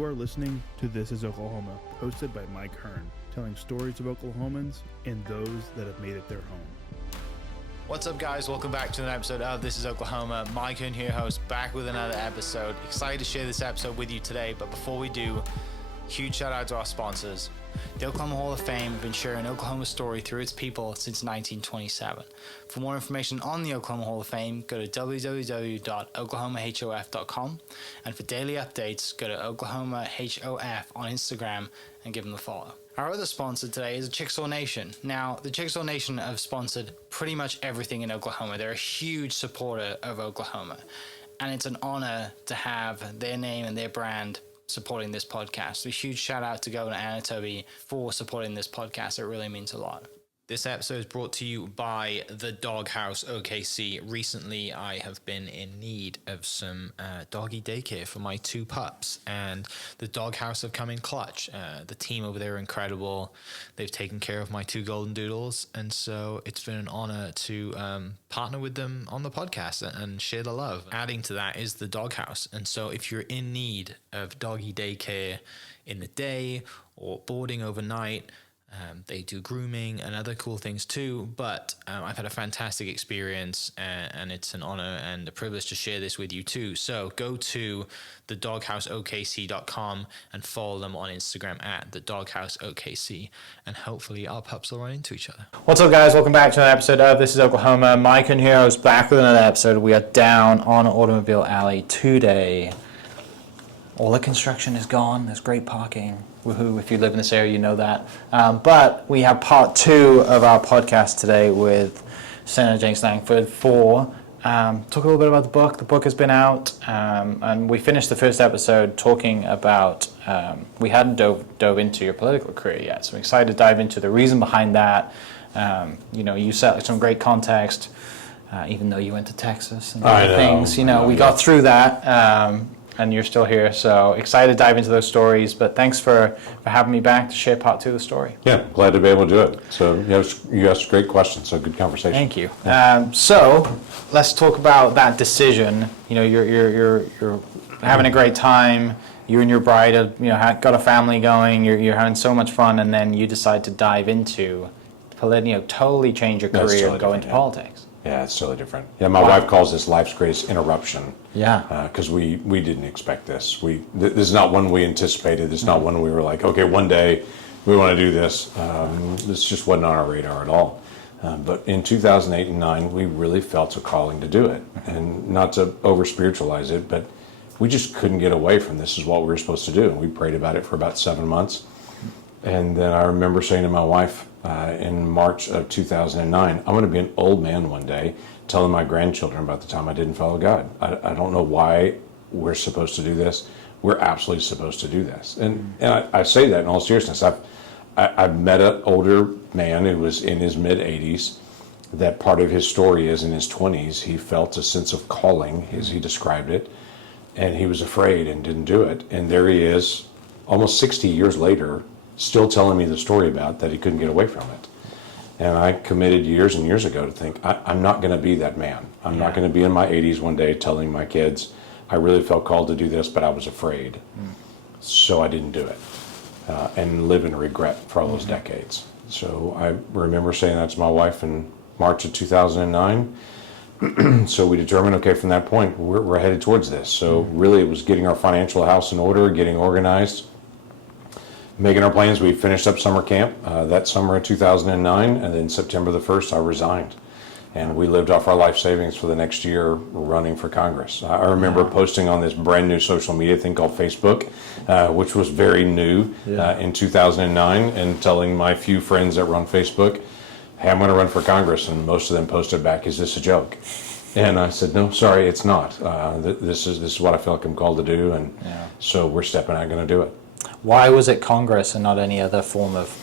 You are listening to This is Oklahoma, hosted by Mike Hearn, telling stories of Oklahomans and those that have made it their home. What's up, guys? Welcome back to an episode of This is Oklahoma. Mike Hearn here, host, back with another episode. Excited to share this episode with you today, but before we do, huge shout out to our sponsors. The Oklahoma Hall of Fame have been sharing Oklahoma's story through its people since 1927. For more information on the Oklahoma Hall of Fame, go to www.oklahomahof.com. And for daily updates, go to oklahomahof on Instagram and give them a follow. Our other sponsor today is the Chickasaw Nation. Now, the Chickasaw Nation have sponsored pretty much everything in Oklahoma. They're a huge supporter of Oklahoma. And it's an honor to have their name and their brand supporting this podcast. A huge shout out to Governor Anatobi for supporting this podcast. It really means a lot. This episode is brought to you by the Doghouse OKC. Recently, I have been in need of some doggy daycare for my two pups, and the Doghouse have come in clutch. The team over there are incredible. They've taken care of my two golden doodles, and so it's been an honor to partner with them on the podcast and share the love. Adding to that is the Doghouse, and so if you're in need of doggy daycare in the day or boarding overnight, they do grooming and other cool things too, but I've had a fantastic experience, and it's an honor and a privilege to share this with you too. So go to thedogHouseOKC.com and follow them on Instagram at thedogHouseOKC, and hopefully our pups will run into each other. What's up, guys? Welcome back to another episode of This is Oklahoma. Mike and here, I was back with another episode. We are down on Automobile Alley today. All the construction is gone. There's great parking. Woohoo, if you live in this area, you know that. But we have part two of our podcast today with Senator James Lankford for talk a little bit about the book. The book has been out, and we finished the first episode talking about, we hadn't dove into your political career yet, so I'm excited to dive into the reason behind that. You set some great context, even though you went to Texas and other things. We got through that. And you're still here, so excited to dive into those stories. But thanks for having me back to share part two of the story. Yeah, glad to be able to do it. So you asked great questions, so good conversation. Thank you. Yeah. So let's talk about that decision. You're having a great time. You and your bride have got a family going. You're having so much fun, and then you decide to dive into totally change your career and go into politics. Yeah, it's totally different. Yeah, my wife calls this life's greatest interruption. Yeah. Because we didn't expect this. This is not one we anticipated. This is not one we were like, okay, one day we want to do this. This just wasn't on our radar at all. But in 2008 and 2009, we really felt a calling to do it. And not to over-spiritualize it, but we just couldn't get away from this is what we were supposed to do. And we prayed about it for about 7 months. And then I remember saying to my wife in March of 2009, I'm going to be an old man one day telling my grandchildren about the time I didn't follow God. I don't know why we're supposed to do this. We're absolutely supposed to do this. And I say that in all seriousness. I've met an older man who was in his mid-80s. That part of his story is in his 20s. He felt a sense of calling, as he described it, and he was afraid and didn't do it. And there he is, almost 60 years later, still telling me the story about that he couldn't get away from it. And I committed years and years ago to think, I'm not going to be that man. I'm not going to be in my 80s one day telling my kids, I really felt called to do this, but I was afraid. So I didn't do it. And live in regret for all those decades. So I remember saying that to my wife in March of 2009. So we determined, okay, from that point, we're headed towards this. So really it was getting our financial house in order, getting organized, making our plans. We finished up summer camp that summer of 2009, and then September the 1st, I resigned. And we lived off our life savings for the next year running for Congress. I remember posting on this brand new social media thing called Facebook, which was very new in 2009, and telling my few friends that run Facebook, hey, I'm going to run for Congress. And most of them posted back, is this a joke? And I said, no, sorry, it's not. This is what I feel like I'm called to do, and so we're stepping out, going to do it. Why was it Congress and not any other form of?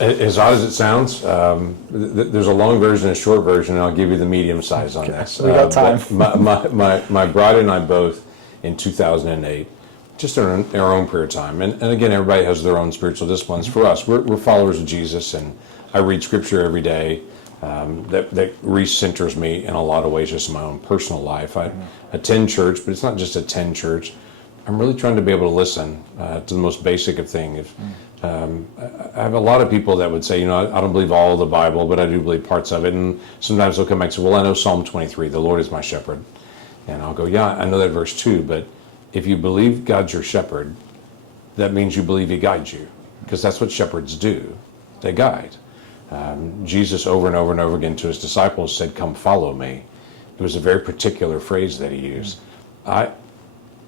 As odd as it sounds, there's a long version and a short version, and I'll give you the medium size on this. We got time. My bride and I both, in 2008, just in our own prayer time, and again, everybody has their own spiritual disciplines. For us, we're followers of Jesus, and I read Scripture every day. That recenters me in a lot of ways, just in my own personal life. I attend church, but it's not just attend church. I'm really trying to be able to listen to the most basic of things. I have a lot of people that would say, you know, I don't believe all of the Bible, but I do believe parts of it. And sometimes they'll come back and say, well, I know Psalm 23, the Lord is my shepherd. And I'll go, yeah, I know that verse too, but if you believe God's your shepherd, that means you believe he guides you, because that's what shepherds do. They guide. Jesus over and over and over again to his disciples said, come follow me. It was a very particular phrase that he used. I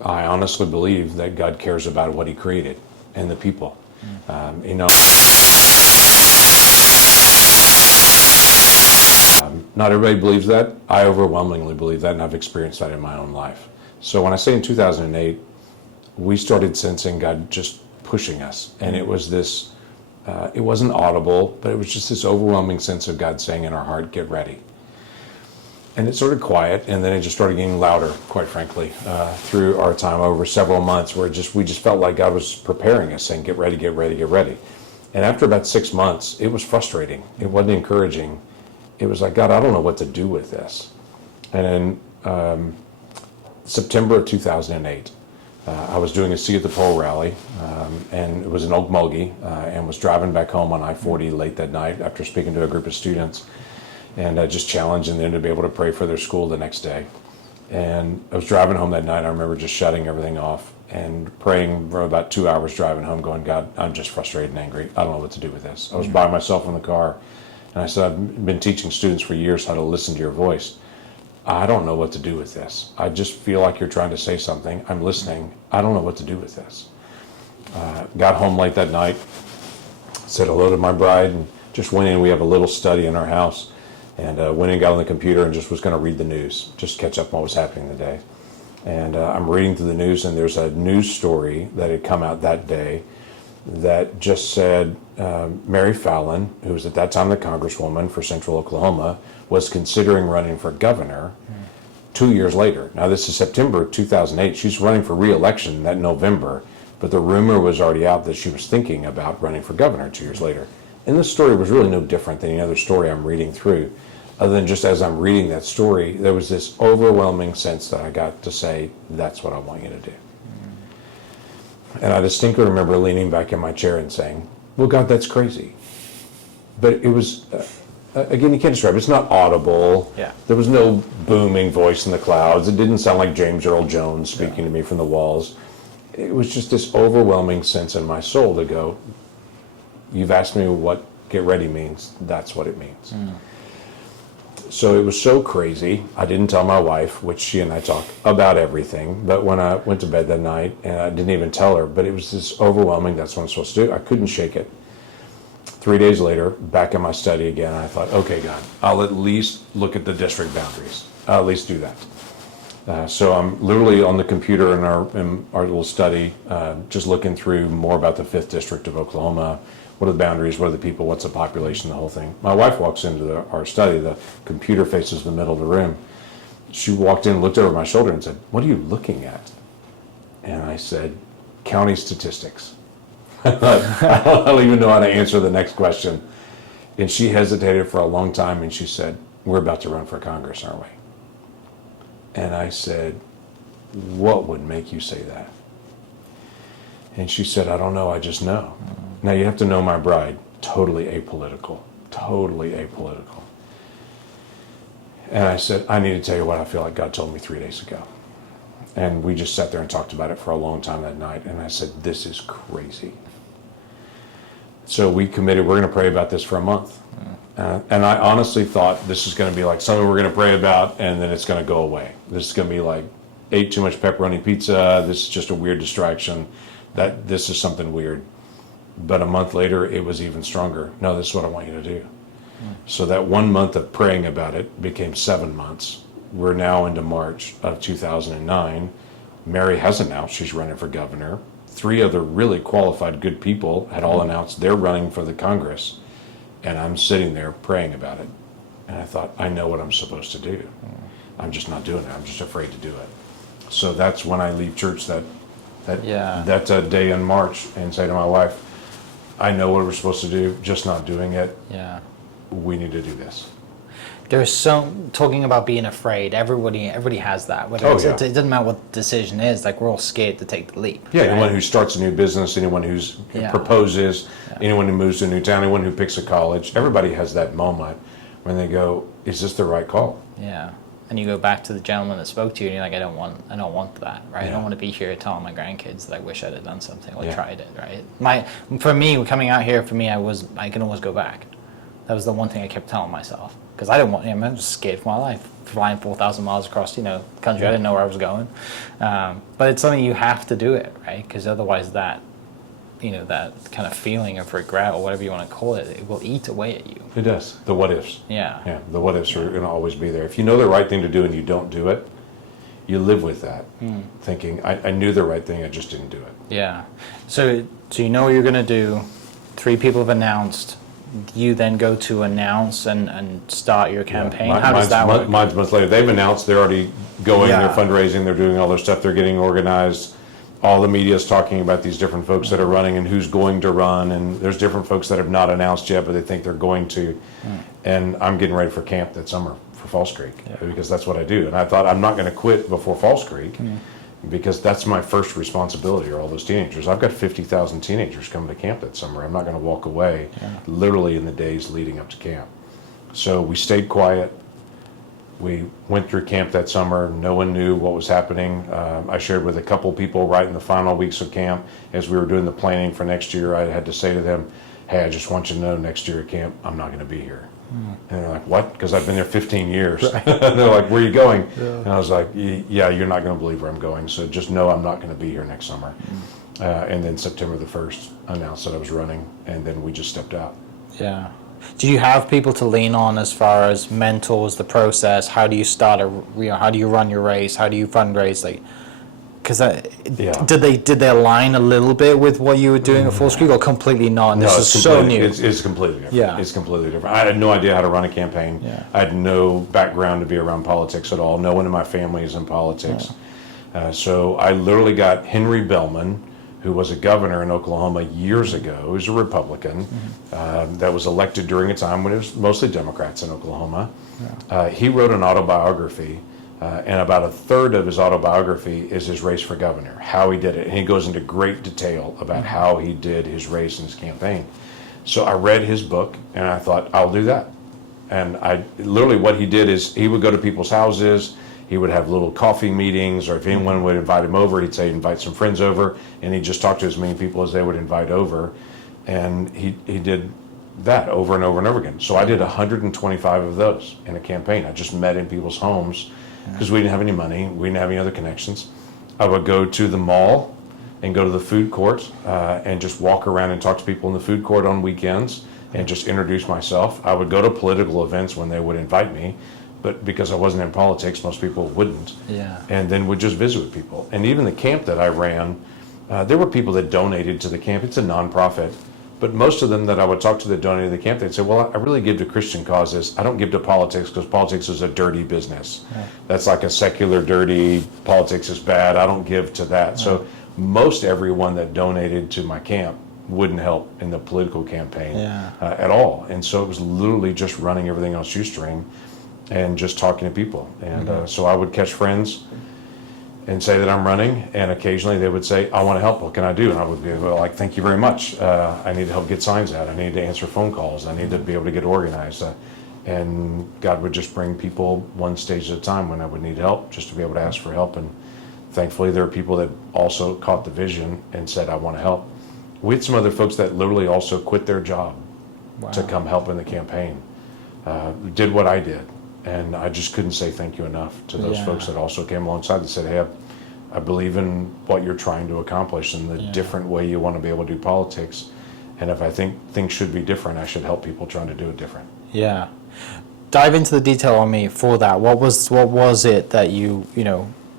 honestly believe that God cares about what he created and the people. You know, not everybody believes that. I overwhelmingly believe that, and I've experienced that in my own life. So when I say in 2008, we started sensing God just pushing us, and it was this, it wasn't audible, but it was just this overwhelming sense of God saying in our heart, get ready. And it started quiet, and then it just started getting louder, quite frankly, through our time over several months, where we just felt like God was preparing us, saying, get ready, get ready, get ready. And after about 6 months, it was frustrating. It wasn't encouraging. It was like, God, I don't know what to do with this. And in September of 2008, I was doing a See at the Pole rally, and it was in Okmulgee, and was driving back home on I-40 late that night after speaking to a group of students, and just challenging them to be able to pray for their school the next day. And I was driving home that night. I remember just shutting everything off and praying for about 2 hours driving home, going, God, I'm just frustrated and angry. I don't know what to do with this. I was by myself in the car, and I said, I've been teaching students for years how to listen to your voice. I don't know what to do with this. I just feel like you're trying to say something. I'm listening. I don't know what to do with this. Got home late that night, said hello to my bride, and just went in. We have a little study in our house, and went in, got on the computer, and just was going to read the news, just catch up on what was happening the day. And I'm reading through the news, and there's a news story that had come out that day that just said Mary Fallon, who was at that time the congresswoman for Central Oklahoma, was considering running for governor 2 years later. Now, this is September 2008. She's running for re-election that November, but the rumor was already out that she was thinking about running for governor 2 years later. And this story was really no different than any other story I'm reading through, other than just as I'm reading that story, there was this overwhelming sense that I got to say, that's what I want you to do. And I distinctly remember leaning back in my chair and saying, well, God, that's crazy. But it was, again, you can't describe it. It's not audible. Yeah. There was no booming voice in the clouds. It didn't sound like James Earl Jones speaking to me from the walls. It was just this overwhelming sense in my soul to go, you've asked me what get ready means. That's what it means. So it was so crazy. I didn't tell my wife, which she and I talk about everything. But when I went to bed that night, and I didn't even tell her, but it was this overwhelming, that's what I'm supposed to do. I couldn't shake it. 3 days later, back in my study again, I thought, okay, God, I'll at least look at the district boundaries. I'll at least do that. So I'm literally on the computer in our little study, just looking through more about the 5th District of Oklahoma. What are the boundaries? What are the people? What's the population? The whole thing. My wife walks into our study. The computer faces the middle of the room. She walked in, looked over my shoulder, and said, "What are you looking at?" And I said, "County statistics." I don't even know how to answer the next question. And she hesitated for a long time, and she said, "We're about to run for Congress, aren't we?" And I said, "What would make you say that?" And she said, "I don't know, I just know." Now, you have to know my bride, totally apolitical, totally apolitical. And I said, I need to tell you what I feel like God told me 3 days ago. And we just sat there and talked about it for a long time that night. And I said, this is crazy. So we committed, we're going to pray about this for a month. And I honestly thought this is going to be like something we're going to pray about, and then it's going to go away. This is going to be like, ate too much pepperoni pizza. This is just a weird distraction. That this is something weird. But a month later, it was even stronger. No, this is what I want you to do. So that 1 month of praying about it became 7 months. We're now into March of 2009. Mary has announced she's running for governor. 3 other really qualified good people had all announced they're running for the Congress. And I'm sitting there praying about it. And I thought, I know what I'm supposed to do. I'm just not doing it. I'm just afraid to do it. So that's when I leave church that day in March and say to my wife, I know what we're supposed to do, just not doing it. Yeah. We need to do this. There's so talking about being afraid. Everybody has that. Whether Oh, it's, yeah. it doesn't matter what the decision is. Like we're all scared to take the leap. Yeah, right? anyone who starts a new business, anyone who's Yeah. proposes, anyone who moves to a new town, anyone who picks a college, everybody has that moment when they go, "Is this the right call?" Yeah. And you go back to the gentleman that spoke to you, and you're like, I don't want that, right? I Yeah. don't want to be here telling my grandkids that I wish I'd have done something or Yeah. tried it, right? For me, coming out here, I can always go back. That was the one thing I kept telling myself because I didn't want. I was scared for my life, flying 4,000 miles across, the country. I didn't know where I was going, but it's something you have to do it, right? Because otherwise, that kind of feeling of regret or whatever you want to call it, it will eat away at you. It does. The what ifs. Yeah. Yeah, the what ifs are going to always be there. If you know the right thing to do and you don't do it, you live with that, thinking, I knew the right thing, I just didn't do it. Yeah. So you know what you're going to do. 3 people have announced. You then go to announce and start your campaign. Yeah. How does that work? Mine's months later. They've announced they're already going, Yeah. they're fundraising, they're doing all their stuff, they're getting organized. All the media is talking about these different folks that are running and who's going to run, and there's different folks that have not announced yet, but they think they're going to. And I'm getting ready for camp that summer for Falls Creek because that's what I do. And I thought I'm not going to quit before Falls Creek because that's my first responsibility are all those teenagers. I've got 50,000 teenagers coming to camp that summer. I'm not going to walk away literally in the days leading up to camp. So we stayed quiet. We went through camp that summer. No one knew what was happening. I shared with a couple people right in the final weeks of camp as we were doing the planning for next year. I had to say to them, hey, I just want you to know next year at camp, I'm not going to be here. And they're like, what? Because I've been there 15 years. Right. They're like, where are you going? And I was like, yeah, you're not going to believe where I'm going. So just know I'm not going to be here next summer. And then September the 1st, I announced that I was running, and then we just stepped out. Yeah. Do you have people to lean on as far as mentors, the process? How do you start how do you run your race? How do you fundraise? Because did they align a little bit with what you were doing at Falls Creek, or completely not? And this is so new. It's completely different. Yeah. It's completely different. I had no idea how to run a campaign. Yeah. I had no background to be around politics at all. No one in my family is in politics. So I literally got Henry Bellman, who was a governor in Oklahoma years ago. He was a Republican that was elected during a time when it was mostly Democrats in Oklahoma. He wrote an autobiography, and about a third of his autobiography is his race for governor, how he did it. And he goes into great detail about how he did his race and his campaign. So I read his book, and I thought, I'll do that. And literally what he did is he would go to people's houses. He would have little coffee meetings, or if anyone would invite him over, he'd say, invite some friends over, and he'd just talk to as many people as they would invite over. And he did that over and over and over again. So I did 125 of those in a campaign. I just met in people's homes because we didn't have any money. We didn't have any other connections. I would go to the mall and go to the food court and just walk around and talk to people in the food court on weekends and just introduce myself. I would go to political events when they would invite me, but because I wasn't in politics, most people wouldn't. Yeah. And then would just visit with people. And even the camp that I ran, there were people that donated to the camp. It's a nonprofit. But most of them that I would talk to that donated to the camp, they'd say, well, I really give to Christian causes. I don't give to politics because politics is a dirty business. Right. That's like a secular, dirty, politics is bad. I don't give to that. Right. So most everyone that donated to my camp wouldn't help in the political campaign at all. And so it was literally just running everything on shoestring and just talking to people. And so I would catch friends and say that I'm running, and occasionally they would say, I want to help, what can I do? And I would be like, thank you very much. I need to help get signs out. I need to answer phone calls. I need to be able to get organized. And God would just bring people one stage at a time when I would need help, just to be able to ask for help. And thankfully there are people that also caught the vision and said, I want to help. We had some other folks that literally also quit their job to come help in the campaign, did what I did. And I just couldn't say thank you enough to those folks that also came alongside and said, hey, I believe in what you're trying to accomplish and the different way you want to be able to do politics. And if I think things should be different, I should help people trying to do it different. Yeah. Dive into the detail on me for that. What was it that you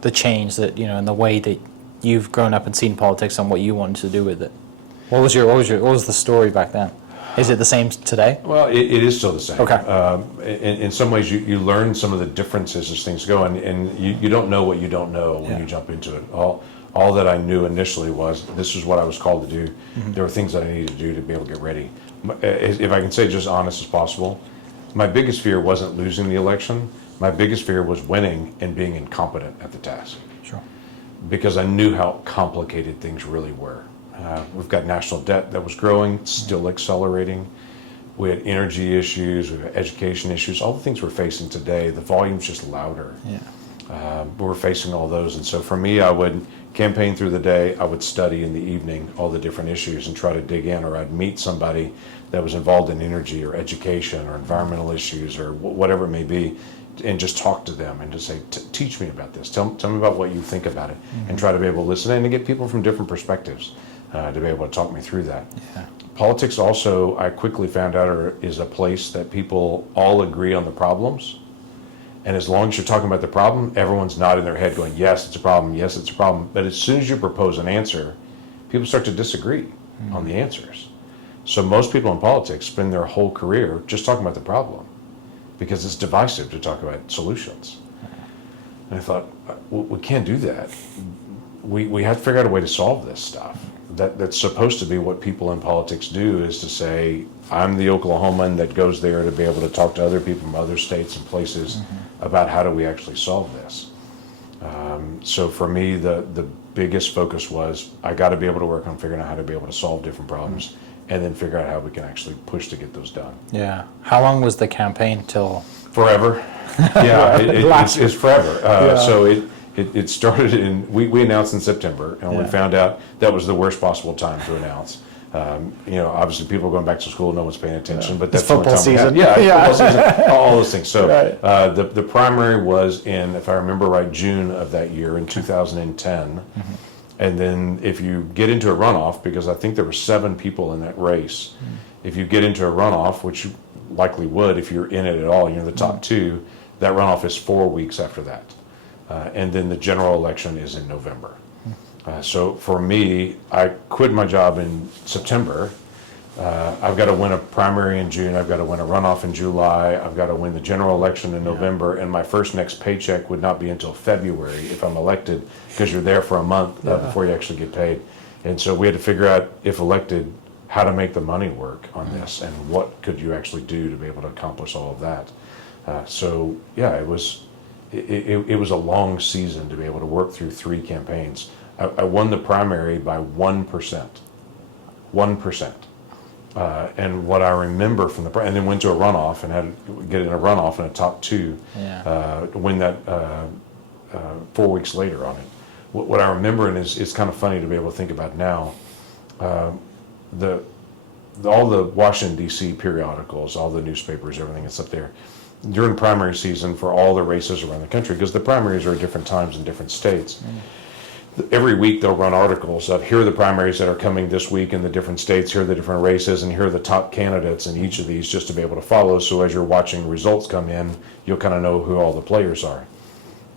the change that, in the way that you've grown up and seen politics and what you wanted to do with it? What was the story back then? Is it the same today? Well, it is still the same. Okay. In some ways, you learn some of the differences as things go, and you don't know what you don't know when you jump into it. All that I knew initially was this is what I was called to do. There were things that I needed to do to be able to get ready. If I can say just honest as possible, my biggest fear wasn't losing the election. My biggest fear was winning and being incompetent at the task. Sure. Because I knew how complicated things really were. We've got national debt that was growing, still accelerating. We had energy issues, we had education issues, all the things we're facing today. The volume's just louder. Yeah. We're facing all those. And so for me, I would campaign through the day, I would study in the evening all the different issues and try to dig in, or I'd meet somebody that was involved in energy or education or environmental issues or whatever it may be, and just talk to them and just say, teach me about this. Tell me about what you think about it, and try to be able to listen and to get people from different perspectives to be able to talk me through that. Yeah. Politics also, I quickly found out, is a place that people all agree on the problems. And as long as you're talking about the problem, everyone's nodding their head going, yes, it's a problem, yes, it's a problem. But as soon as you propose an answer, people start to disagree on the answers. So most people in politics spend their whole career just talking about the problem because it's divisive to talk about solutions. And I thought, we can't do that. We have to figure out a way to solve this stuff. That's supposed to be what people in politics do, is to say, I'm the Oklahoman that goes there to be able to talk to other people from other states and places about how do we actually solve this. So for me, the biggest focus was I got to be able to work on figuring out how to be able to solve different problems and then figure out how we can actually push to get those done. Yeah. How long was the campaign till? Forever. Yeah, it's forever. So it started we announced in September, and we found out that was the worst possible time to announce. Obviously people are going back to school, no one's paying attention, but that's It's football the only time season. we had. Football season, all those things. So Right. the primary was in, if I remember right, June of that year in 2010. And then if you get into a runoff, because I think there were 7 people in that race, if you get into a runoff, which you likely would if you're in it at all, you're the top 2, that runoff is 4 weeks after that. And then the general election is in November. So for me, I quit my job in September. I've got to win a primary in June. I've got to win a runoff in July. I've got to win the general election in November. And my first next paycheck would not be until February if I'm elected, because you're there for a month before you actually get paid. And so we had to figure out, if elected, how to make the money work on this and what could you actually do to be able to accomplish all of that. It was a long season to be able to work through 3 campaigns. I won the primary by 1%. 1%. And what I remember from and then went to a runoff and had to get in a runoff in a top 2 to win that 4 weeks later on it. What I remember, and it's kind of funny to be able to think about now, all the Washington, D.C. periodicals, all the newspapers, everything that's up there, during primary season for all the races around the country, because the primaries are at different times in different states. Every week they'll run articles of, here are the primaries that are coming this week in the different states, here are the different races, and here are the top candidates in each of these, just to be able to follow. So as you're watching results come in, you'll kind of know who all the players are.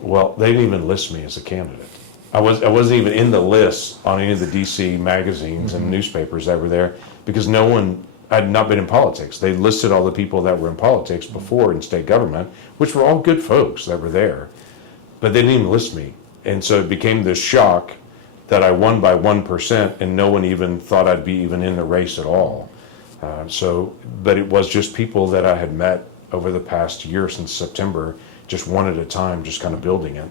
Well, they didn't even list me as a candidate. I wasn't even in the list on any of the DC magazines and newspapers that were there, because I had not been in politics. They listed all the people that were in politics before in state government, which were all good folks that were there, but they didn't even list me. And so it became this shock that I won by 1% and no one even thought I'd be even in the race at all. But it was just people that I had met over the past year since September, just one at a time, just kind of building it.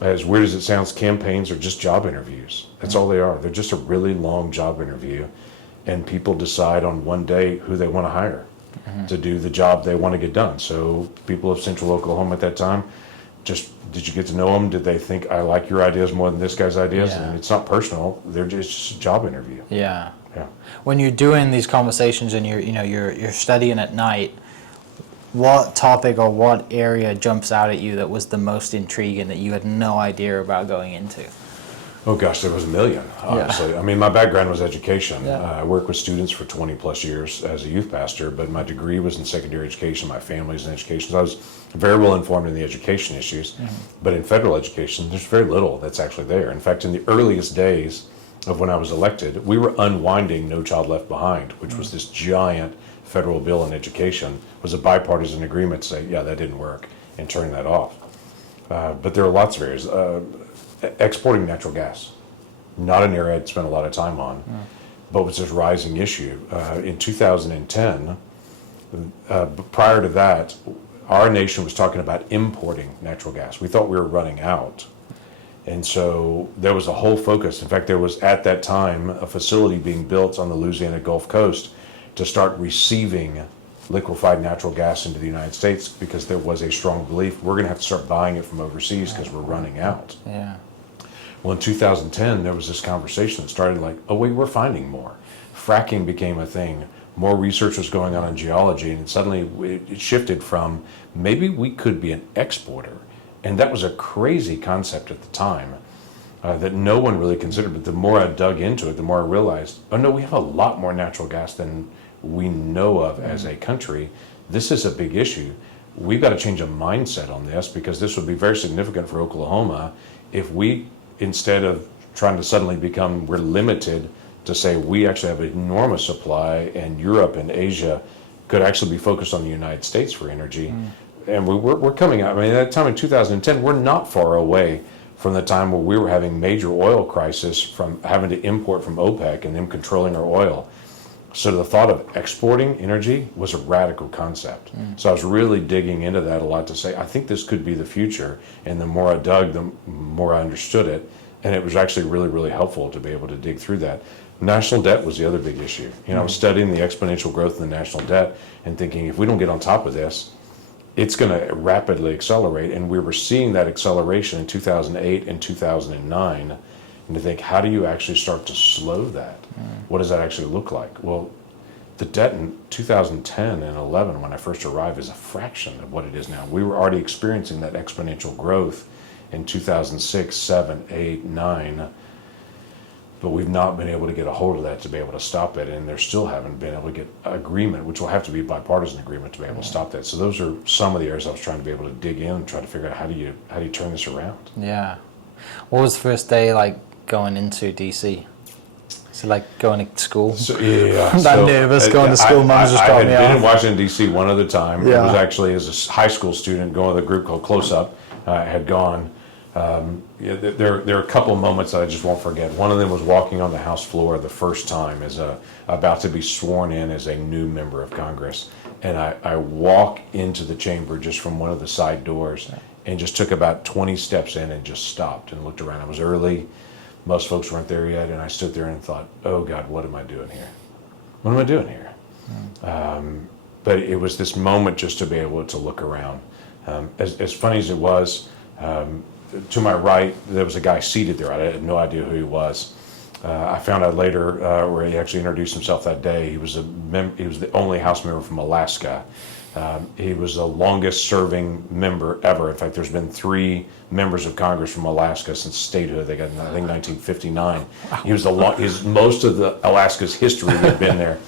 As weird as it sounds, campaigns are just job interviews. That's all they are. They're just a really long job interview. And people decide on one day who they want to hire to do the job they want to get done. So people of Central Oklahoma at that time, did you get to know them? Did they think, I like your ideas more than this guy's ideas? Yeah. And it's not personal. It's just a job interview. Yeah. Yeah. When you're doing these conversations and you're studying at night, what topic or what area jumps out at you that was the most intriguing that you had no idea about going into? Oh gosh, there was a million, honestly. Yeah. I mean, my background was education. Yeah. I worked with students for 20 plus years as a youth pastor, but my degree was in secondary education. My family's in education. So I was very well informed in the education issues. But in federal education, there's very little that's actually there. In fact, in the earliest days of when I was elected, we were unwinding No Child Left Behind, which was this giant federal bill in education. It was a bipartisan agreement to say, yeah, that didn't work, and turning that off. But there are lots of areas. Exporting natural gas, not an area I'd spent a lot of time on, but was this rising issue. In 2010, But prior to that, our nation was talking about importing natural gas. We thought we were running out. And so there was a whole focus. In fact, there was at that time a facility being built on the Louisiana Gulf Coast to start receiving liquefied natural gas into the United States, because there was a strong belief we're going to have to start buying it from overseas because we're running out. Yeah. Well, in 2010, there was this conversation that started like, oh, wait, we're finding more. Fracking became a thing. More research was going on in geology, and suddenly it shifted from maybe we could be an exporter. And that was a crazy concept at the time that no one really considered. But the more I dug into it, the more I realized, oh no, we have a lot more natural gas than we know of as a country. This is a big issue. We've got to change a mindset on this, because this would be very significant for Oklahoma if we, instead of trying to suddenly become, we're limited to say we actually have an enormous supply, and Europe and Asia could actually be focused on the United States for energy. And we're coming out, I mean, at that time in 2010, we're not far away from the time where we were having major oil crisis from having to import from OPEC and them controlling our oil. So the thought of exporting energy was a radical concept. So I was really digging into that a lot to say, I think this could be the future. And the more I dug, the more I understood it. And it was actually really, really helpful to be able to dig through that. National debt was the other big issue. I was studying the exponential growth in the national debt and thinking, if we don't get on top of this, it's going to rapidly accelerate. And we were seeing that acceleration in 2008 and 2009. And to think, how do you actually start to slow that? What does that actually look like? Well, the debt in 2010 and 11, when I first arrived, is a fraction of what it is now. We were already experiencing that exponential growth in 2006, 7, 8, 9. But we've not been able to get a hold of that to be able to stop it, and there still haven't been able to get agreement, which will have to be bipartisan agreement to be able to stop that. So those are some of the areas I was trying to be able to dig in and try to figure out how do you turn this around. Yeah. What was the first day like going into DC? So like going to school? So, yeah. I'm that nervous going to school. Mum's just dropped me off. I had been in Washington, D.C. one other time. Yeah. It was actually as a high school student going with a group called Close Up. I had gone. There are a couple of moments that I just won't forget. One of them was walking on the House floor the first time as about to be sworn in as a new member of Congress. And I walk into the chamber just from one of the side doors and just took about 20 steps in and just stopped and looked around. I was early. Most folks weren't there yet. And I stood there and thought, oh, God, what am I doing here? What am I doing here? But it was this moment just to be able to look around. As funny as it was, to my right, there was a guy seated there. I had no idea who he was. I found out later where he actually introduced himself that day. He was the only House member from Alaska. He was the longest serving member ever. In fact, there's been 3 members of Congress from Alaska since statehood. They got, I think, 1959. He was most of the Alaska's history had been there.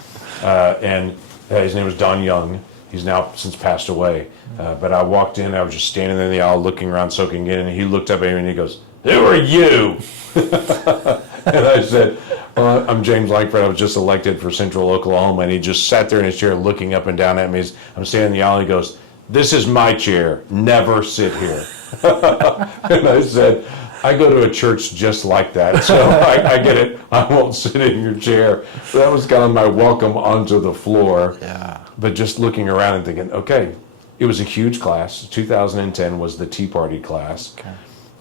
And his name was Don Young. He's now since passed away. But I walked in, I was just standing there in the aisle looking around, soaking in, and he looked up at me and he goes, "Who are you?" And I said, well, I'm James Lankford. I was just elected for Central Oklahoma. And he just sat there in his chair looking up and down at me. I'm standing in the aisle, and he goes, "This is my chair. Never sit here." And I said, I go to a church just like that, so I get it. I won't sit in your chair. So that was kind of my welcome onto the floor. Yeah. But just looking around and thinking, okay, it was a huge class. 2010 was the Tea Party class. Okay.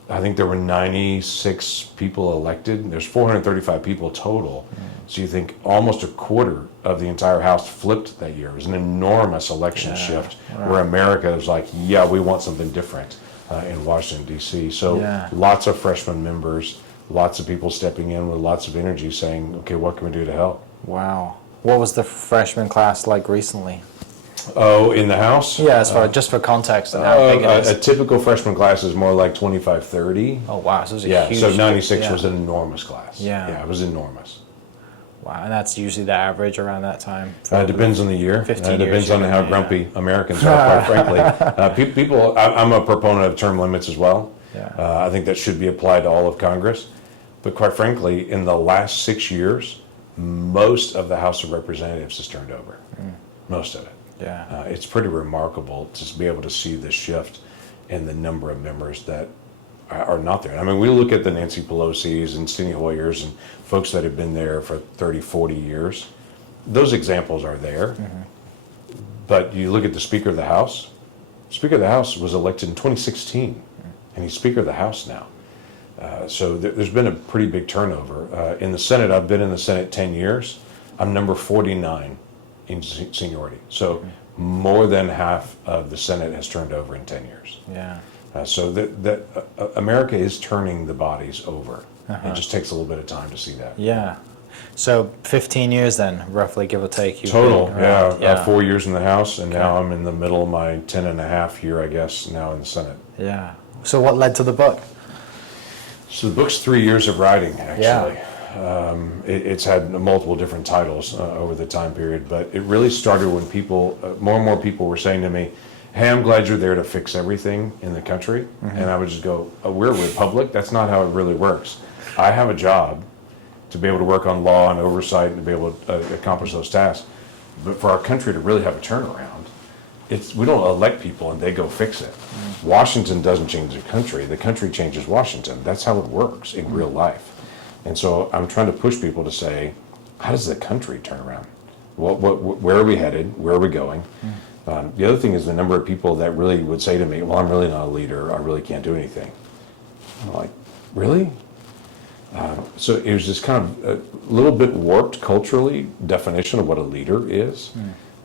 I think there were 96 people elected. There's 435 people total. So you think almost a quarter of the entire House flipped that year. It was an enormous election shift where America was like, yeah, we want something different in Washington, D.C. So lots of freshman members, lots of people stepping in with lots of energy saying, okay, what can we do to help? Wow. What was the freshman class like recently? Oh, in the House? Yeah, as far just for context and how big it is. A typical freshman class is more like 25, 30. Oh, wow. So it was a huge... so 96 was an enormous class. Yeah. Yeah, it was enormous. Wow, and that's usually the average around that time? It depends on the year. 15 It depends years, on how grumpy Americans are, quite frankly. People, I'm a proponent of term limits as well. Yeah. I think that should be applied to all of Congress. But quite frankly, in the last 6 years, most of the House of Representatives has turned over. Most of it. Yeah. It's pretty remarkable to be able to see the shift in the number of members that are not there. I mean, we look at the Nancy Pelosi's and Steny Hoyers and folks that have been there for 30, 40 years. Those examples are there. But you look at the Speaker of the House. Speaker of the House was elected in 2016, and he's Speaker of the House now. So there's been a pretty big turnover. In the Senate, I've been in the Senate 10 years. I'm number 49 in seniority. So more than half of the Senate has turned over in 10 years. Yeah. So America is turning the bodies over. It just takes a little bit of time to see that. Yeah. So 15 years then, roughly, give or take. You've Total, been around. yeah. 4 years in the House, and now I'm in the middle of my 10 and a half year, I guess, now in the Senate. Yeah. So what led to the book? So the book's 3 years of writing, actually. It's had multiple different titles over the time period, but it really started when people, more and more people were saying to me, hey, I'm glad you're there to fix everything in the country. And I would just go, we're a republic? That's not how it really works. I have a job to be able to work on law and oversight and to be able to accomplish those tasks. But for our country to really have a turnaround, we don't elect people and they go fix it. Washington doesn't change the country changes Washington. That's how it works in real life. And so I'm trying to push people to say, how does the country turn around? Where are we headed? Where are we going? The other thing is the number of people that really would say to me, well, I'm really not a leader. I really can't do anything. I'm like, really? So it was just kind of a little bit warped culturally definition of what a leader is.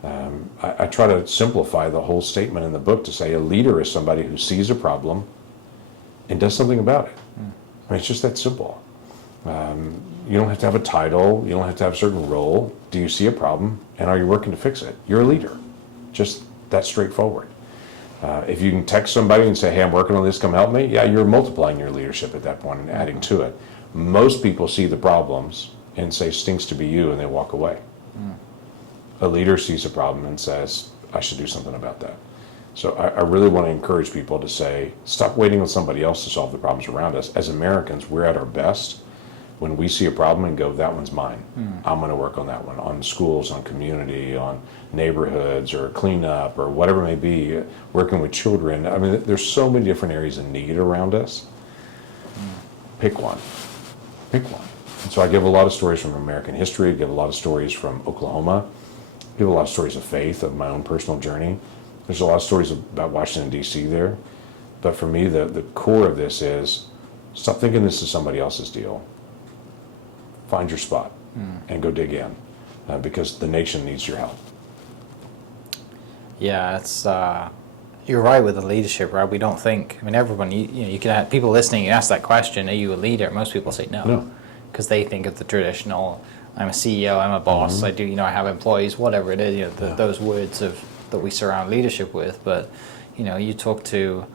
I try to simplify the whole statement in the book to say a leader is somebody who sees a problem and does something about it. I mean, it's just that simple. You don't have to have a title. You don't have to have a certain role. Do you see a problem and are you working to fix it? You're a leader. Just that straightforward. If you can text somebody and say, hey, I'm working on this, come help me, yeah, you're multiplying your leadership at that point and adding to it. Most people see the problems and say, stinks to be you, and they walk away. A leader sees a problem and says, I should do something about that. So I really want to encourage people to say, stop waiting on somebody else to solve the problems around us. As Americans, we're at our best when we see a problem and go, that one's mine. I'm going to work on that one, on schools, on community, on neighborhoods, or cleanup, or whatever it may be, working with children. I mean, there's so many different areas of need around us. Pick one. Pick one. And so I give a lot of stories from American history, I give a lot of stories from Oklahoma, I give a lot of stories of faith, of my own personal journey. There's a lot of stories about Washington, D.C. there. But for me, the core of this is, stop thinking this is somebody else's deal. Find your spot and go dig in, because the nation needs your help. Yeah, it's you're right with the leadership, right? We don't think. I mean, everyone. You can have people listening. You ask that question: are you a leader? Most people say no, because they think of the traditional. I'm a CEO. I'm a boss. I do. I have employees. Whatever it is. Those words that we surround leadership with. But you talk to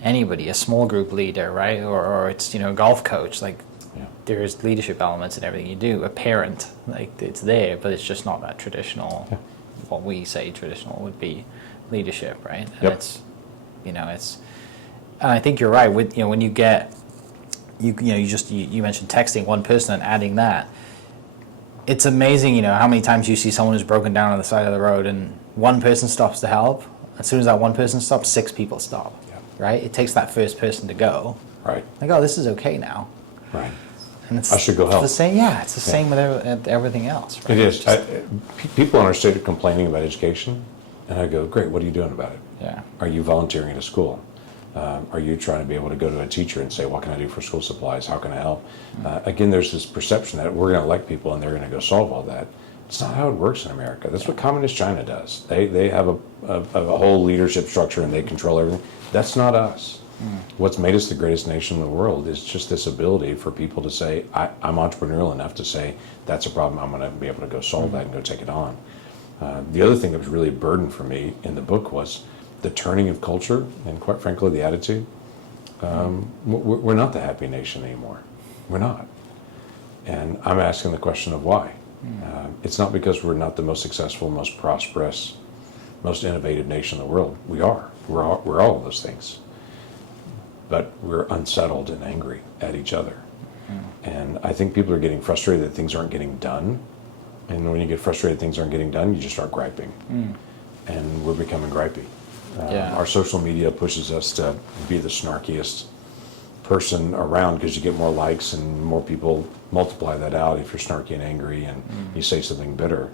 anybody, a small group leader, right? Or it's a golf coach. Like there is leadership elements in everything you do. A parent, like it's there, but it's just not that traditional. What we say traditional would be leadership, right? And it's and I think you're right with when you get you mentioned texting one person and adding that. It's amazing, how many times you see someone who's broken down on the side of the road and one person stops to help. As soon as that one person stops, 6 people stop. Right? It takes that first person to go. Right. Like, oh, this is okay now. Right. And it's, I should go help. It's the same. Yeah, it's the same with everything else. Right? It is. People in our state are complaining about education, and I go, great, what are you doing about it? Yeah. Are you volunteering at a school? Are you trying to be able to go to a teacher and say, what can I do for school supplies? How can I help? Again, there's this perception that we're going to elect people and they're going to go solve all that. It's not how it works in America. That's what communist China does. They have a whole leadership structure and they control everything. That's not us. What's made us the greatest nation in the world is just this ability for people to say, I'm entrepreneurial enough to say, that's a problem, I'm going to be able to go solve that and go take it on. The other thing that was really a burden for me in the book was the turning of culture and, quite frankly, the attitude. We're not the happy nation anymore. We're not. And I'm asking the question of why. It's not because we're not the most successful, most prosperous, most innovative nation in the world. We are. We're all of those things. But we're unsettled and angry at each other. And I think people are getting frustrated that things aren't getting done. And when you get frustrated things aren't getting done, you just start griping. And we're becoming gripey. Our social media pushes us to be the snarkiest person around because you get more likes and more people multiply that out if you're snarky and angry and you say something bitter.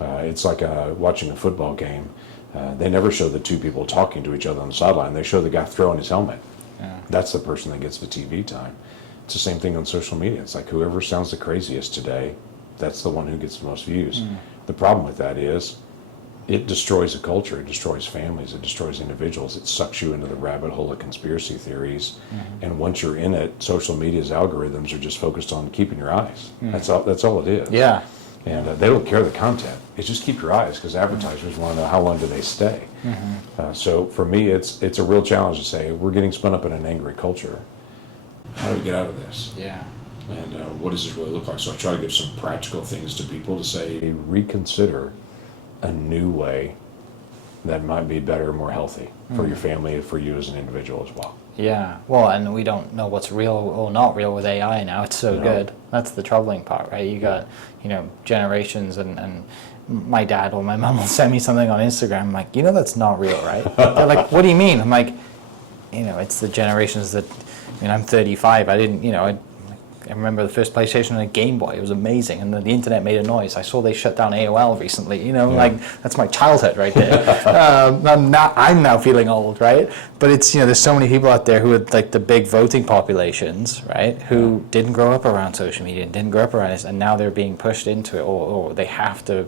It's like watching a football game. They never show the two people talking to each other on the sideline. They show the guy throwing his helmet. Yeah. That's the person that gets the TV time. It's the same thing on social media. It's like whoever sounds the craziest today, that's the one who gets the most views. The problem with that is it destroys a culture, it destroys families, it destroys individuals. It sucks you into the rabbit hole of conspiracy theories. And once you're in it, social media's algorithms are just focused on keeping your eyes. That's all it is. Yeah. And they don't care the content. It's just keep your eyes, because advertisers want to know how long do they stay. So for me, it's a real challenge to say we're getting spun up in an angry culture. How do we get out of this? Yeah. And what does this really look like? So I try to give some practical things to people to say, Reconsider a new way that might be better, more healthy for your family and for you as an individual as well. Yeah. Well, and we don't know what's real or not real with AI now. It's so good. That's the troubling part, right? You got, generations and my dad or my mom will send me something on Instagram. I'm like, that's not real, right? They're like, what do you mean? I'm like, it's the generations that, I'm 35. I didn't, I remember the first PlayStation and a Game Boy. It was amazing, and the internet made a noise. I saw they shut down AOL recently. Like that's my childhood right there. I'm now feeling old, right? But it's there's so many people out there who are like the big voting populations, right? Who didn't grow up around social media and didn't grow up around this, and now they're being pushed into it, or they have to.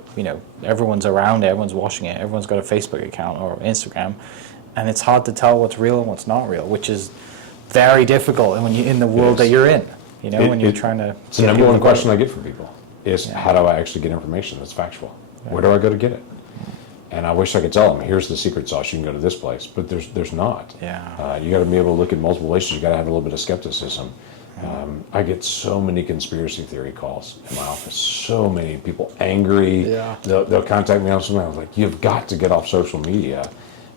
Everyone's around it, everyone's watching it, everyone's got a Facebook account or Instagram, and it's hard to tell what's real and what's not real, which is very difficult when you're in the world that you're in. When you're trying to... It's the number one question I get from people is, how do I actually get information that's factual? Where do I go to get it? And I wish I could tell them, here's the secret sauce, you can go to this place. But there's not. Yeah. You got to be able to look at multiple places. You got to have a little bit of skepticism. I get so many conspiracy theory calls in my office. So many people angry. Yeah. They'll contact me on something. I was like, you've got to get off social media,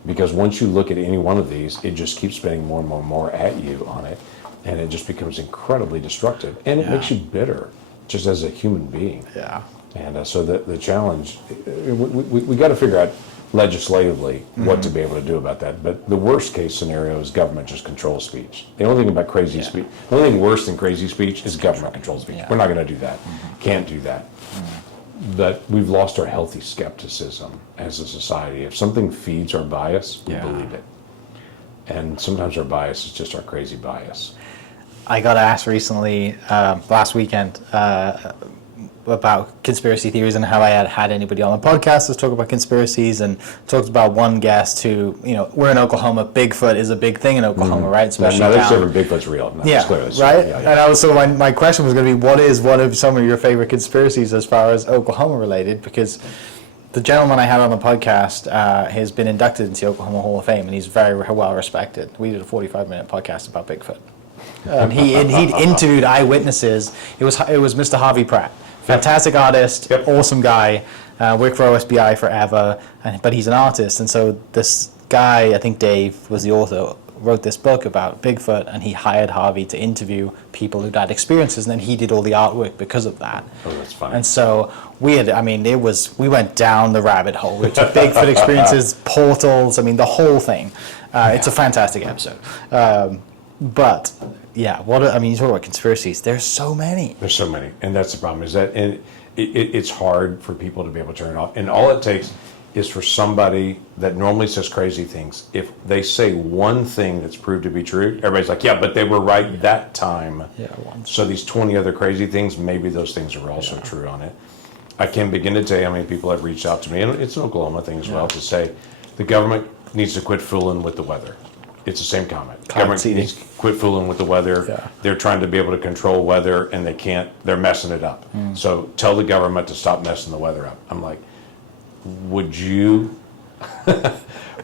because once you look at any one of these, it just keeps spending more and more and more at you on it. And it just becomes incredibly destructive, and it makes you bitter, just as a human being. Yeah. And so the challenge, we got to figure out legislatively what to be able to do about that. But the worst case scenario is government just controls speech. The only thing about crazy speech, the only thing worse than crazy speech is government controls speech. Yeah. We're not going to do that. Can't do that. But we've lost our healthy skepticism as a society. If something feeds our bias, we believe it. And sometimes our bias is just our crazy bias. I got asked recently, last weekend, about conspiracy theories and how I had anybody on the podcast to talk about conspiracies, and talked about one guest who, we're in Oklahoma. Bigfoot is a big thing in Oklahoma, right? Especially now, down. Bigfoot's real. No, Yeah, it's clear. right? Yeah. And also my question was going to be, what is one of some of your favorite conspiracies as far as Oklahoma related? Because the gentleman I had on the podcast has been inducted into the Oklahoma Hall of Fame, and he's very well respected. We did a 45-minute podcast about Bigfoot. And he'd interviewed eyewitnesses. It was Mr. Harvey Pratt, fantastic artist, awesome guy, worked for OSBI forever, but he's an artist. And so this guy, I think Dave was the author, wrote this book about Bigfoot, and he hired Harvey to interview people who'd had experiences, and then he did all the artwork because of that. Oh, that's funny. And so we went down the rabbit hole. We took Bigfoot experiences, portals, the whole thing. It's a fantastic episode. But yeah, you talk about conspiracies. There's so many. There's so many, and that's the problem. Is that it's hard for people to be able to turn it off. And all it takes is for somebody that normally says crazy things. If they say one thing that's proved to be true, everybody's like, yeah, but they were right that time. Yeah, once. So these 20 other crazy things, maybe those things are also true on it. I can't begin to tell you how many people have reached out to me, and it's an Oklahoma thing as well, to say the government needs to quit fooling with the weather. It's the same comment. Government needs to quit fooling with the weather. Yeah. They're trying to be able to control weather, and they can't. They're messing it up. So tell the government to stop messing the weather up. I'm like, would you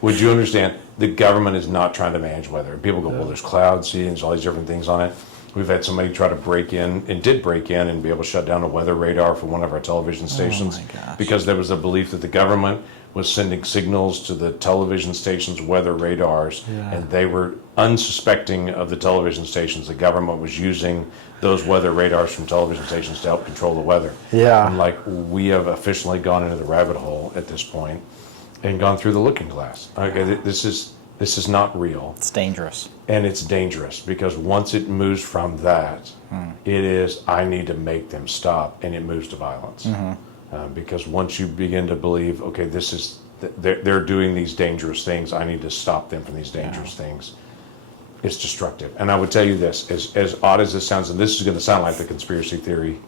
understand the government is not trying to manage weather? And people go, well, there's cloud seedings, all these different things on it. We've had somebody try to break in, and did break in, and be able to shut down a weather radar for one of our television stations, because there was a belief that the government was sending signals to the television stations' weather radars, and they were unsuspecting of the television stations. The government was using those weather radars from television stations to help control the weather. Yeah. I'm like, we have officially gone into the rabbit hole at this point and gone through the looking glass. Okay, this is not real. It's dangerous. And it's dangerous, because once it moves from that, it is, I need to make them stop, and it moves to violence. Because once you begin to believe, okay, they're doing these dangerous things, I need to stop them from these dangerous things, it's destructive. And I would tell you this, as odd as this sounds, and this is going to sound like the conspiracy theory,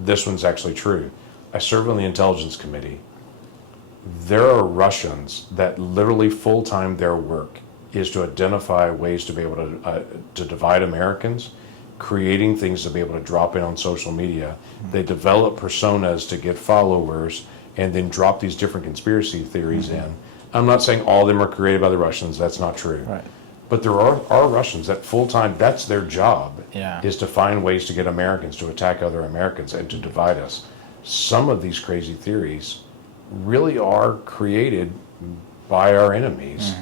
this one's actually true. I serve on the Intelligence Committee. There are Russians that literally full-time their work is to identify ways to be able to divide Americans, creating things to be able to drop in on social media. They develop personas to get followers and then drop these different conspiracy theories in. I'm not saying all of them are created by the Russians. That's not true. Right. But there are Russians that full-time, that's their job, Yeah. is to find ways to get Americans to attack other Americans and to divide us. Some of these crazy theories really are created by our enemies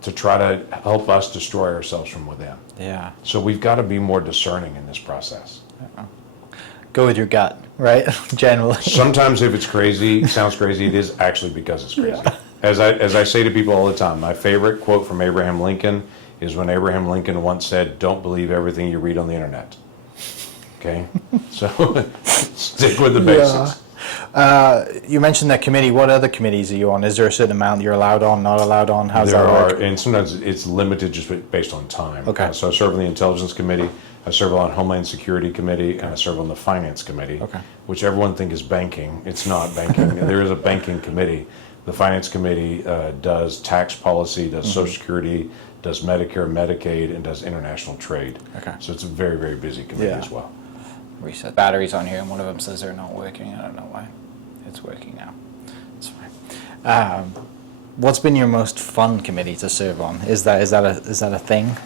to try to help us destroy ourselves from within. Yeah. So we've got to be more discerning in this process. Go with your gut, right? Generally. Sometimes if it's crazy, sounds crazy, it is actually because it's crazy. Yeah. As I say to people all the time, my favorite quote from Abraham Lincoln is when Abraham Lincoln once said, "Don't believe everything you read on the internet." Okay? So stick with the basics. You mentioned that committee. What other committees are you on? Is there a certain amount you're allowed on, not allowed on? How's There that are, work? and sometimes it's limited just based on time. Okay. So I serve on the Intelligence Committee, I serve on Homeland Security Committee, and I serve on the Finance Committee, Okay. which everyone thinks is banking. It's not banking. There is a banking committee. The Finance Committee does tax policy, does Social Security, does Medicare, Medicaid, and does international trade. Okay. So it's a very, very busy committee Yeah. as well. Reset batteries on here, and one of them says they're not working. I don't know why. It's working now. It's fine. What's been your most fun committee to serve on? Is that a thing?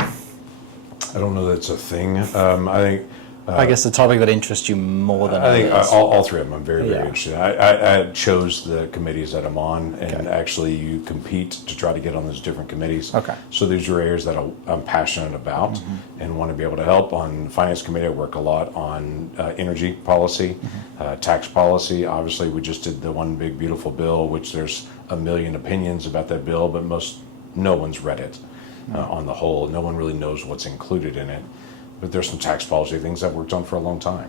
I don't know that it's a thing. I think I guess the topic that interests you more than I think others. all three of them I'm very, very Yeah. interested in. I chose the committees that I'm on, and Okay. actually you compete to try to get on those different committees. Okay. So these are areas that I'm passionate about and want to be able to help. On Finance Committee, I work a lot on energy policy, tax policy. Obviously, we just did the One Big Beautiful Bill, which there's a million opinions about that bill, but no one's read it on the whole. No one really knows what's included in it. But there's some tax policy things I've worked on for a long time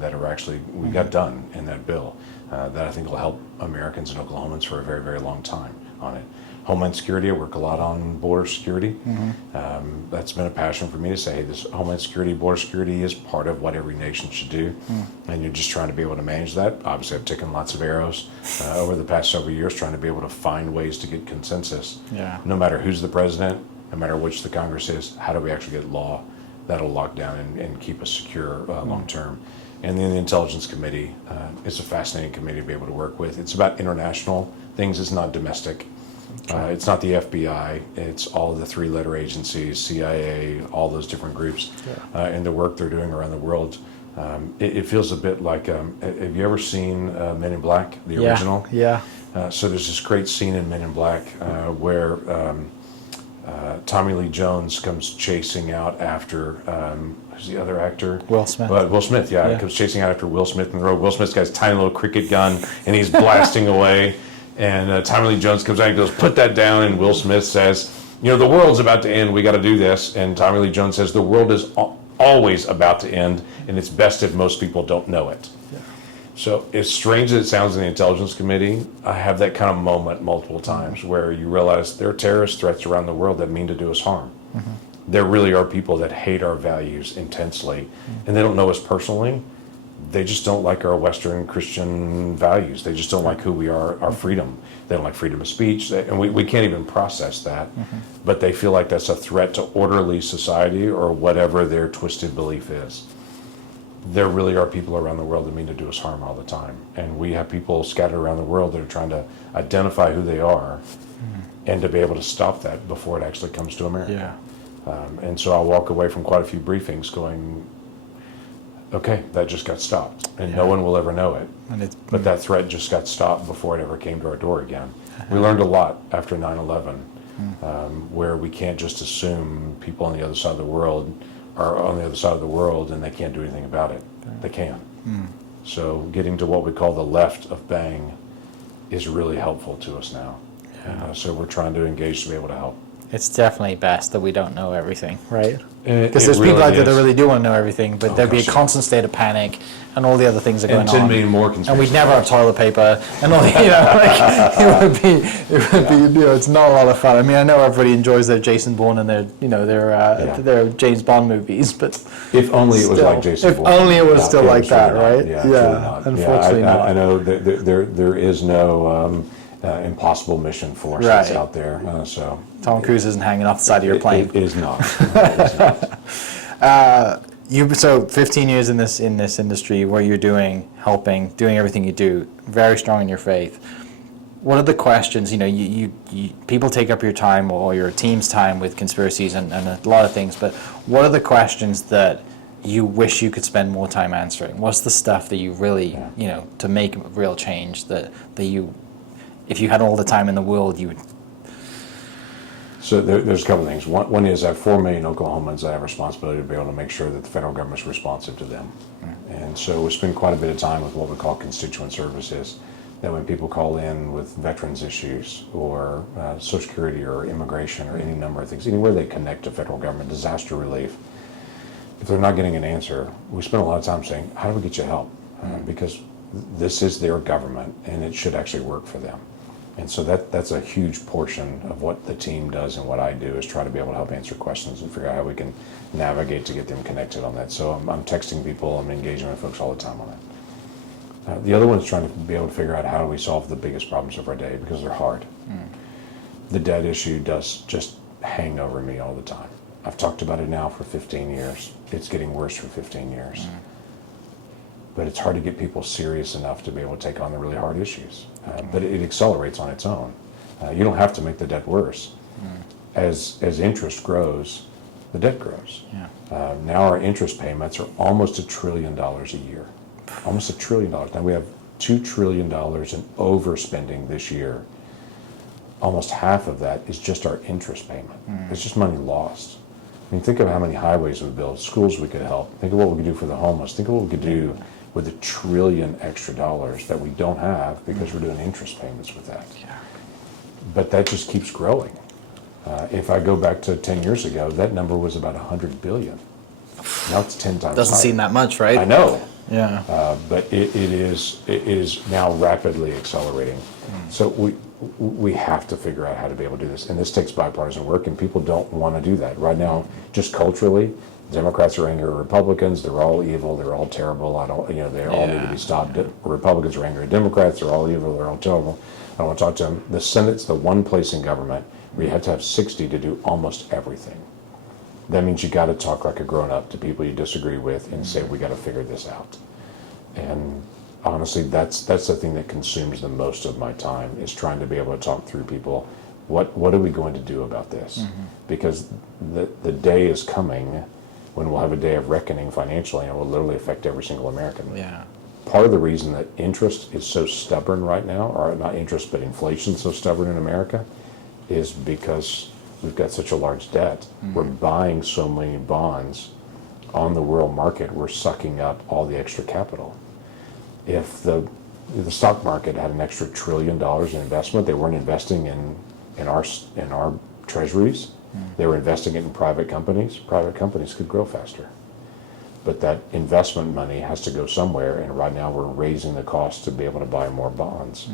that are actually, we got done in that bill that I think will help Americans and Oklahomans for a very, very long time on it. Homeland Security, I work a lot on border security. That's been a passion for me to say, hey, this Homeland Security, border security is part of what every nation should do. And you're just trying to be able to manage that. Obviously, I've taken lots of arrows over the past several years trying to be able to find ways to get consensus. Yeah. No matter who's the president, no matter which the Congress is, how do we actually get law that'll lock down and keep us secure long term. And then the Intelligence Committee is a fascinating committee to be able to work with. It's about international things, it's not domestic. It's not the FBI, it's all of the three-letter agencies, CIA, all those different groups, and the work they're doing around the world. It feels a bit like, have you ever seen Men in Black, the original? Yeah. So there's this great scene in Men in Black where Tommy Lee Jones comes chasing out after, who's the other actor? Will Smith. Will Smith, yeah. Comes chasing out after Will Smith in the road. Will Smith's got his tiny little cricket gun, and he's blasting away. And Tommy Lee Jones comes out and goes, "Put that down." And Will Smith says, "The world's about to end. We got to do this." And Tommy Lee Jones says, "The world is always about to end, and it's best if most people don't know it." So as strange as it sounds in the Intelligence Committee, I have that kind of moment multiple times where you realize there are terrorist threats around the world that mean to do us harm. There really are people that hate our values intensely, and they don't know us personally. They just don't like our Western Christian values. They just don't like who we are, our freedom. They don't like freedom of speech, and we can't even process that. But they feel like that's a threat to orderly society or whatever their twisted belief is. There really are people around the world that mean to do us harm all the time. And we have people scattered around the world that are trying to identify who they are and to be able to stop that before it actually comes to America. Yeah. And so I'll walk away from quite a few briefings going, okay, that just got stopped. And no one will ever know it. But that threat just got stopped before it ever came to our door again. We learned a lot after 9/11, where we can't just assume people on the other side of the world are on the other side of the world and they can't do anything about it. They can. So getting to what we call the left of bang is really helpful to us now. And so we're trying to engage to be able to help. It's definitely best that we don't know everything, right? It Because there's people really out there that is. really do want to know everything, but there'd be a gosh, yeah. constant state of panic, and all the other things are going And 10 on. million more And conspiracy we'd never have toilet paper, and all like it would be, it's not a lot of fun. I mean, I know everybody enjoys their Jason Bourne and their James Bond movies, but If only it was still, like Jason if Bourne. only it was No, still it like was that, really not. right? Yeah, it's really not. Unfortunately yeah, not. I know that there is no impossible mission force that's Right. out there. So Tom Cruise isn't hanging off the side of your plane. It is not. It is not. So 15 years in this industry, what you're doing, helping, doing everything you do, very strong in your faith. What are the questions? You people take up your time or your team's time with conspiracies and a lot of things, but what are the questions that you wish you could spend more time answering? What's the stuff that you really, to make real change that you, if you had all the time in the world, you would. So there's a couple of things. One is I have 4 million Oklahomans that I have responsibility to be able to make sure that the federal government is responsive to them. And so we spend quite a bit of time with what we call constituent services, that when people call in with veterans issues or Social Security or immigration or any number of things, anywhere they connect to federal government, disaster relief, if they're not getting an answer, we spend a lot of time saying, how do we get you help? Because this is their government and it should actually work for them. And so that's a huge portion of what the team does and what I do is try to be able to help answer questions and figure out how we can navigate to get them connected on that. So I'm texting people, I'm engaging with folks all the time on that. The other one is trying to be able to figure out how do we solve the biggest problems of our day because they're hard. The debt issue does just hang over me all the time. I've talked about it now for 15 years. It's getting worse for 15 years. But it's hard to get people serious enough to be able to take on the really hard issues. But it accelerates on its own. You don't have to make the debt worse. As interest grows, the debt grows. Now our interest payments are almost $1 trillion a year. Almost $1 trillion. Now we have $2 trillion in overspending this year. Almost half of that is just our interest payment. It's just money lost. I mean, think of how many highways we build, schools we could help. Think of what we could do for the homeless. Think of what we could do with $1 trillion extra that we don't have because we're doing interest payments with that. But that just keeps growing. If I go back to 10 years ago, that number was about 100 billion. Now it's 10 times Doesn't higher. seem that much, right? I know. Yeah. But it is now rapidly accelerating. So we have to figure out how to be able to do this. And this takes bipartisan work, and people don't want to do that. Right now, just culturally, Democrats are angry at Republicans. They're all evil. They're all terrible. They all need to be stopped. Republicans are angry at Democrats. They're all evil. They're all terrible. I don't want to talk to them. The Senate's the one place in government where you have to have 60 to do almost everything. That means you got to talk like a grown-up to people you disagree with and say, we got to figure this out. And honestly, that's the thing that consumes the most of my time, is trying to be able to talk through people. What are we going to do about this? Because the day is coming when we'll have a day of reckoning financially, and it will literally affect every single American. Yeah. Part of the reason that interest is so stubborn right now, or not interest, but inflation is so stubborn in America, is because we've got such a large debt. We're buying so many bonds on the world market, we're sucking up all the extra capital. If the stock market had an extra $1 trillion in investment, they weren't investing in our treasuries. They were investing it in private companies. Private companies could grow faster. But that investment money has to go somewhere, and right now we're raising the cost to be able to buy more bonds.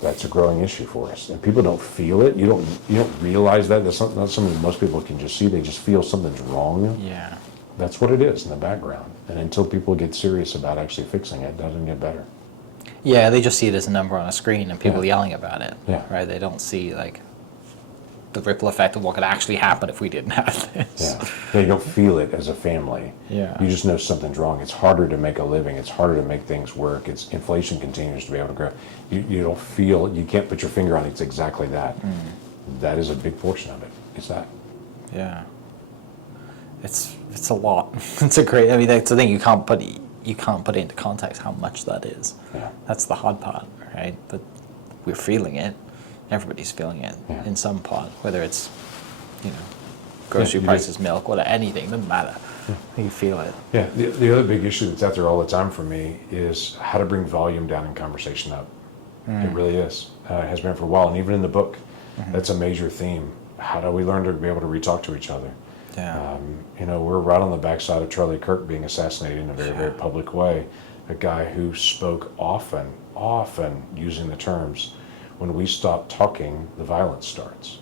That's a growing issue for us, and people don't feel it. You don't realize that. That's not something most people can just see. They just feel something's wrong. Yeah. That's what it is in the background. And until people get serious about actually fixing it, it doesn't get better. Yeah, they just see it as a number on a screen and people Yeah. yelling about it. Yeah. Right? They don't see like the ripple effect of what could actually happen if we didn't have this. Yeah, you don't feel it as a family. Yeah. You just know something's wrong. It's harder to make a living. It's harder to make things work. Inflation continues to be able to grow. You don't feel, you can't put your finger on it. It's exactly that. That is a big portion of it. It's that. Yeah. It's a lot. It's a great, I mean, that's the thing, you can't put it into context how much that is. Yeah. That's the hard part, right? But we're feeling it. Everybody's feeling it Yeah. in some part, whether it's, grocery you prices, milk, whatever, anything, doesn't matter. You feel it. Yeah, the other big issue that's out there all the time for me is how to bring volume down and conversation up. It really is. It has been for a while, and even in the book, That's a major theme. How do we learn to be able to re-talk to each other? Yeah. We're right on the backside of Charlie Kirk being assassinated in a very, very public way. A guy who spoke often using the terms, when we stop talking, the violence starts.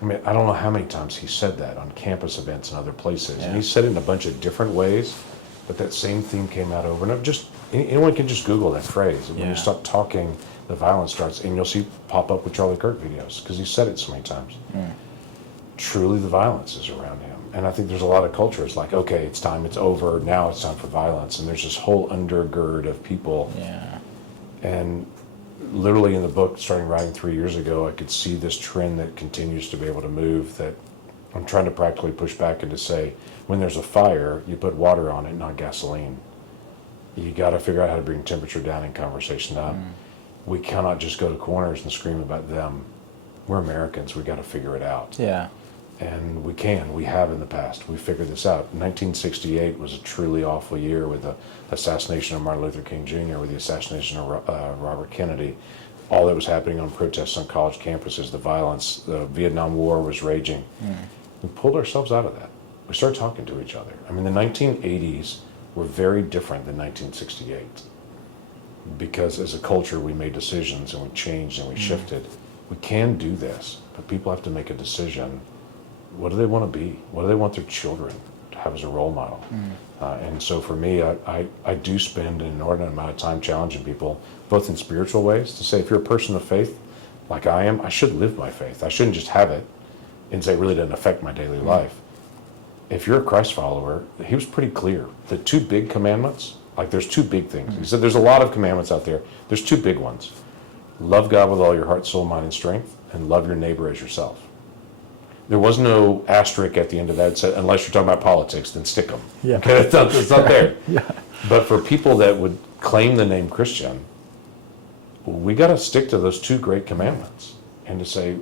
I mean, I don't know how many times he said that on campus events and other places. And he said it in a bunch of different ways, but that same theme came out over and over. Just anyone can just Google that phrase. When you stop talking, the violence starts, and you'll see pop up with Charlie Kirk videos because he said it so many times. Truly, the violence is around him. And I think there's a lot of cultures like, okay, it's time, it's over, now it's time for violence. And there's this whole undergird of people. And literally in the book, starting writing 3 years ago, I could see this trend that continues to be able to move, that I'm trying to practically push back and to say, when there's a fire, you put water on it, not gasoline. You got to figure out how to bring temperature down and conversation up. We cannot just go to corners and scream about them. We're Americans. We got to figure it out. Yeah. And we have in the past. We figured this out. 1968 was a truly awful year with the assassination of Martin Luther King Jr., with the assassination of Robert Kennedy. All that was happening on protests on college campuses, the violence, the Vietnam War was raging. We pulled ourselves out of that. We started talking to each other. I mean, the 1980s were very different than 1968 because as a culture we made decisions and we changed and we shifted. We can do this, but people have to make a decision. What do they want to be? What do they want their children to have as a role model? And so for me, I do spend an inordinate amount of time challenging people, both in spiritual ways, to say, if you're a person of faith, like I am, I should live my faith. I shouldn't just have it and say it really doesn't affect my daily life. If you're a Christ follower, he was pretty clear. The two big commandments, like there's two big things. He said there's a lot of commandments out there. There's two big ones. Love God with all your heart, soul, mind, and strength, and love your neighbor as yourself. There was no asterisk at the end of that. It said, unless you're talking about politics, then stick them. Yeah. Okay, it's not there. But for people that would claim the name Christian, we got to stick to those two great commandments and to say,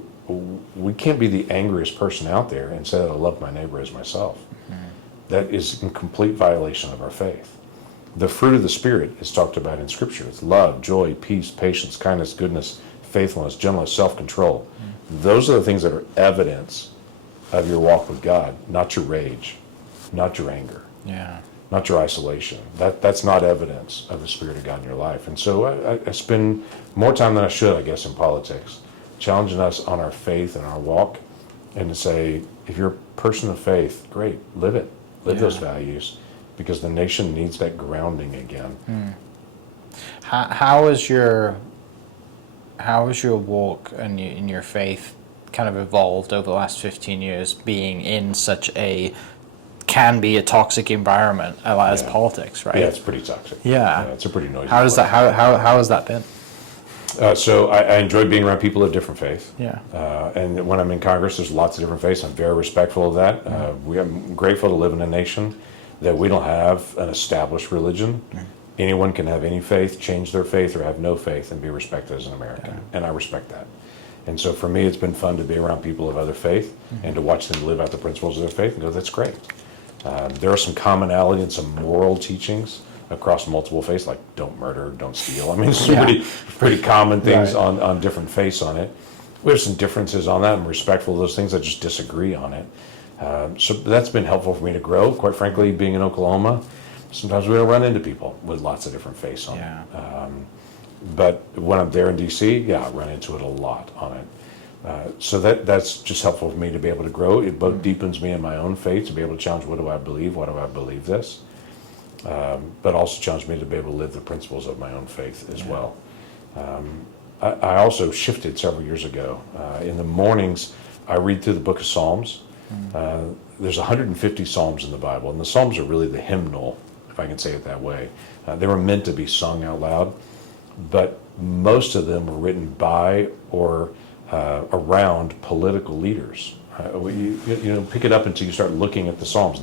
we can't be the angriest person out there and say that I love my neighbor as myself. That is in complete violation of our faith. The fruit of the Spirit is talked about in Scripture. It's love, joy, peace, patience, kindness, goodness, faithfulness, gentleness, self-control. Those are the things that are evidence of your walk with God, not your rage, not your anger, not your isolation. That's not evidence of the Spirit of God in your life. And so I spend more time than I should, I guess, in politics, challenging us on our faith and our walk, and to say, if you're a person of faith, great, live it. Live those values, because the nation needs that grounding again. How is your walk and in your faith kind of evolved over the last 15 years, being in such a can be a toxic environment as politics, right? Yeah, it's pretty toxic. Yeah, it's a pretty noisy. How does that? How has that been? So I enjoy being around people of different faith. Yeah. And when I'm in Congress, there's lots of different faiths. I'm very respectful of that. I'm grateful to live in a nation that we don't have an established religion. Anyone can have any faith, change their faith, or have no faith and be respected as an American. And I respect that. And so for me, it's been fun to be around people of other faith and to watch them live out the principles of their faith and go, that's great. There are some commonality and some moral teachings across multiple faiths, like don't murder, don't steal. I mean, some pretty common things on different faiths on it. We have some differences on that. I'm respectful of those things. I just disagree on it. So that's been helpful for me to grow. Quite frankly, being in Oklahoma, sometimes we don't run into people with lots of different faiths on it. But when I'm there in D.C., I run into it a lot on it. So that's just helpful for me to be able to grow. It both deepens me in my own faith to be able to challenge, what do I believe? Why do I believe this? But also challenged me to be able to live the principles of my own faith as well. I also shifted several years ago. In the mornings, I read through the book of Psalms. There's 150 Psalms in the Bible, and the Psalms are really the hymnal, if I can say it that way. They were meant to be sung out loud, but most of them were written by or around political leaders. You pick it up until you start looking at the Psalms.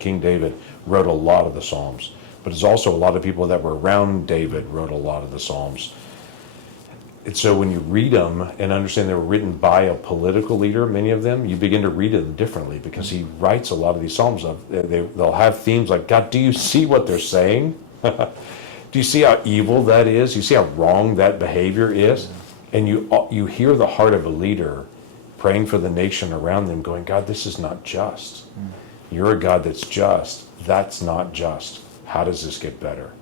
King David, wrote a lot of the Psalms, but it's also a lot of people that were around David wrote a lot of the Psalms. And so when you read them and understand they were written by a political leader, many of them, you begin to read them differently, because he writes a lot of these Psalms. They'll have themes like, God, do you see what they're saying? Do you see how evil that is? Do you see how wrong that behavior is? And you hear the heart of a leader praying for the nation around them, going, God, this is not just. You're a God that's just. That's not just. How does this get better?